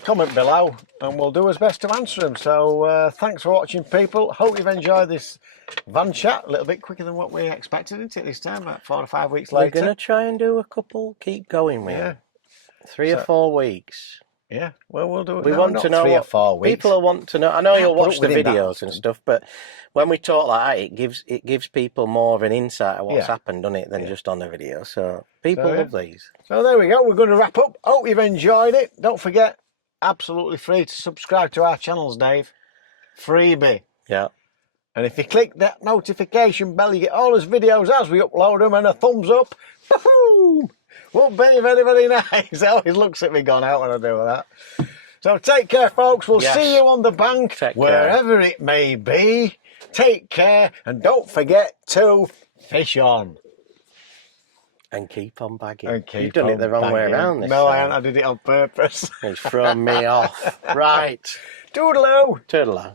comment below, and we'll do our best to answer them. So thanks for watching, people. Hope you've enjoyed this van chat. A little bit quicker than what we expected, isn't it? This time, about 4 or 5 weeks We're later. gonna try and do a couple. Keep going with Yeah. 3 or 4 weeks. Yeah, well, we'll do it. We no, want not to know 3 or what 4 weeks. people will want to know. I know Can't you'll put watch up the within that videos and often. stuff, but when we talk like that, it gives people more of an insight of what's Yeah. happened, doesn't it, than just on the video. So people So, love these. So there we go. We're going to wrap up. Hope you've enjoyed it. Don't forget, absolutely free to subscribe to our channels, Dave. Freebie. Yeah. And if you click that notification bell, you get all his videos as we upload them, and a thumbs up. Boom! Won't be very, very nice. He always looks at me gone out when I do that. So take care, folks. We'll Yes. see you on the bank, Take care. wherever it may be. Take care, and don't forget to fish on. And keep on bagging. And keep You've done it on the wrong way bagging. around this No, I time. haven't. I did it on purpose. He's thrown me off. Right. Toodaloo. Toodaloo.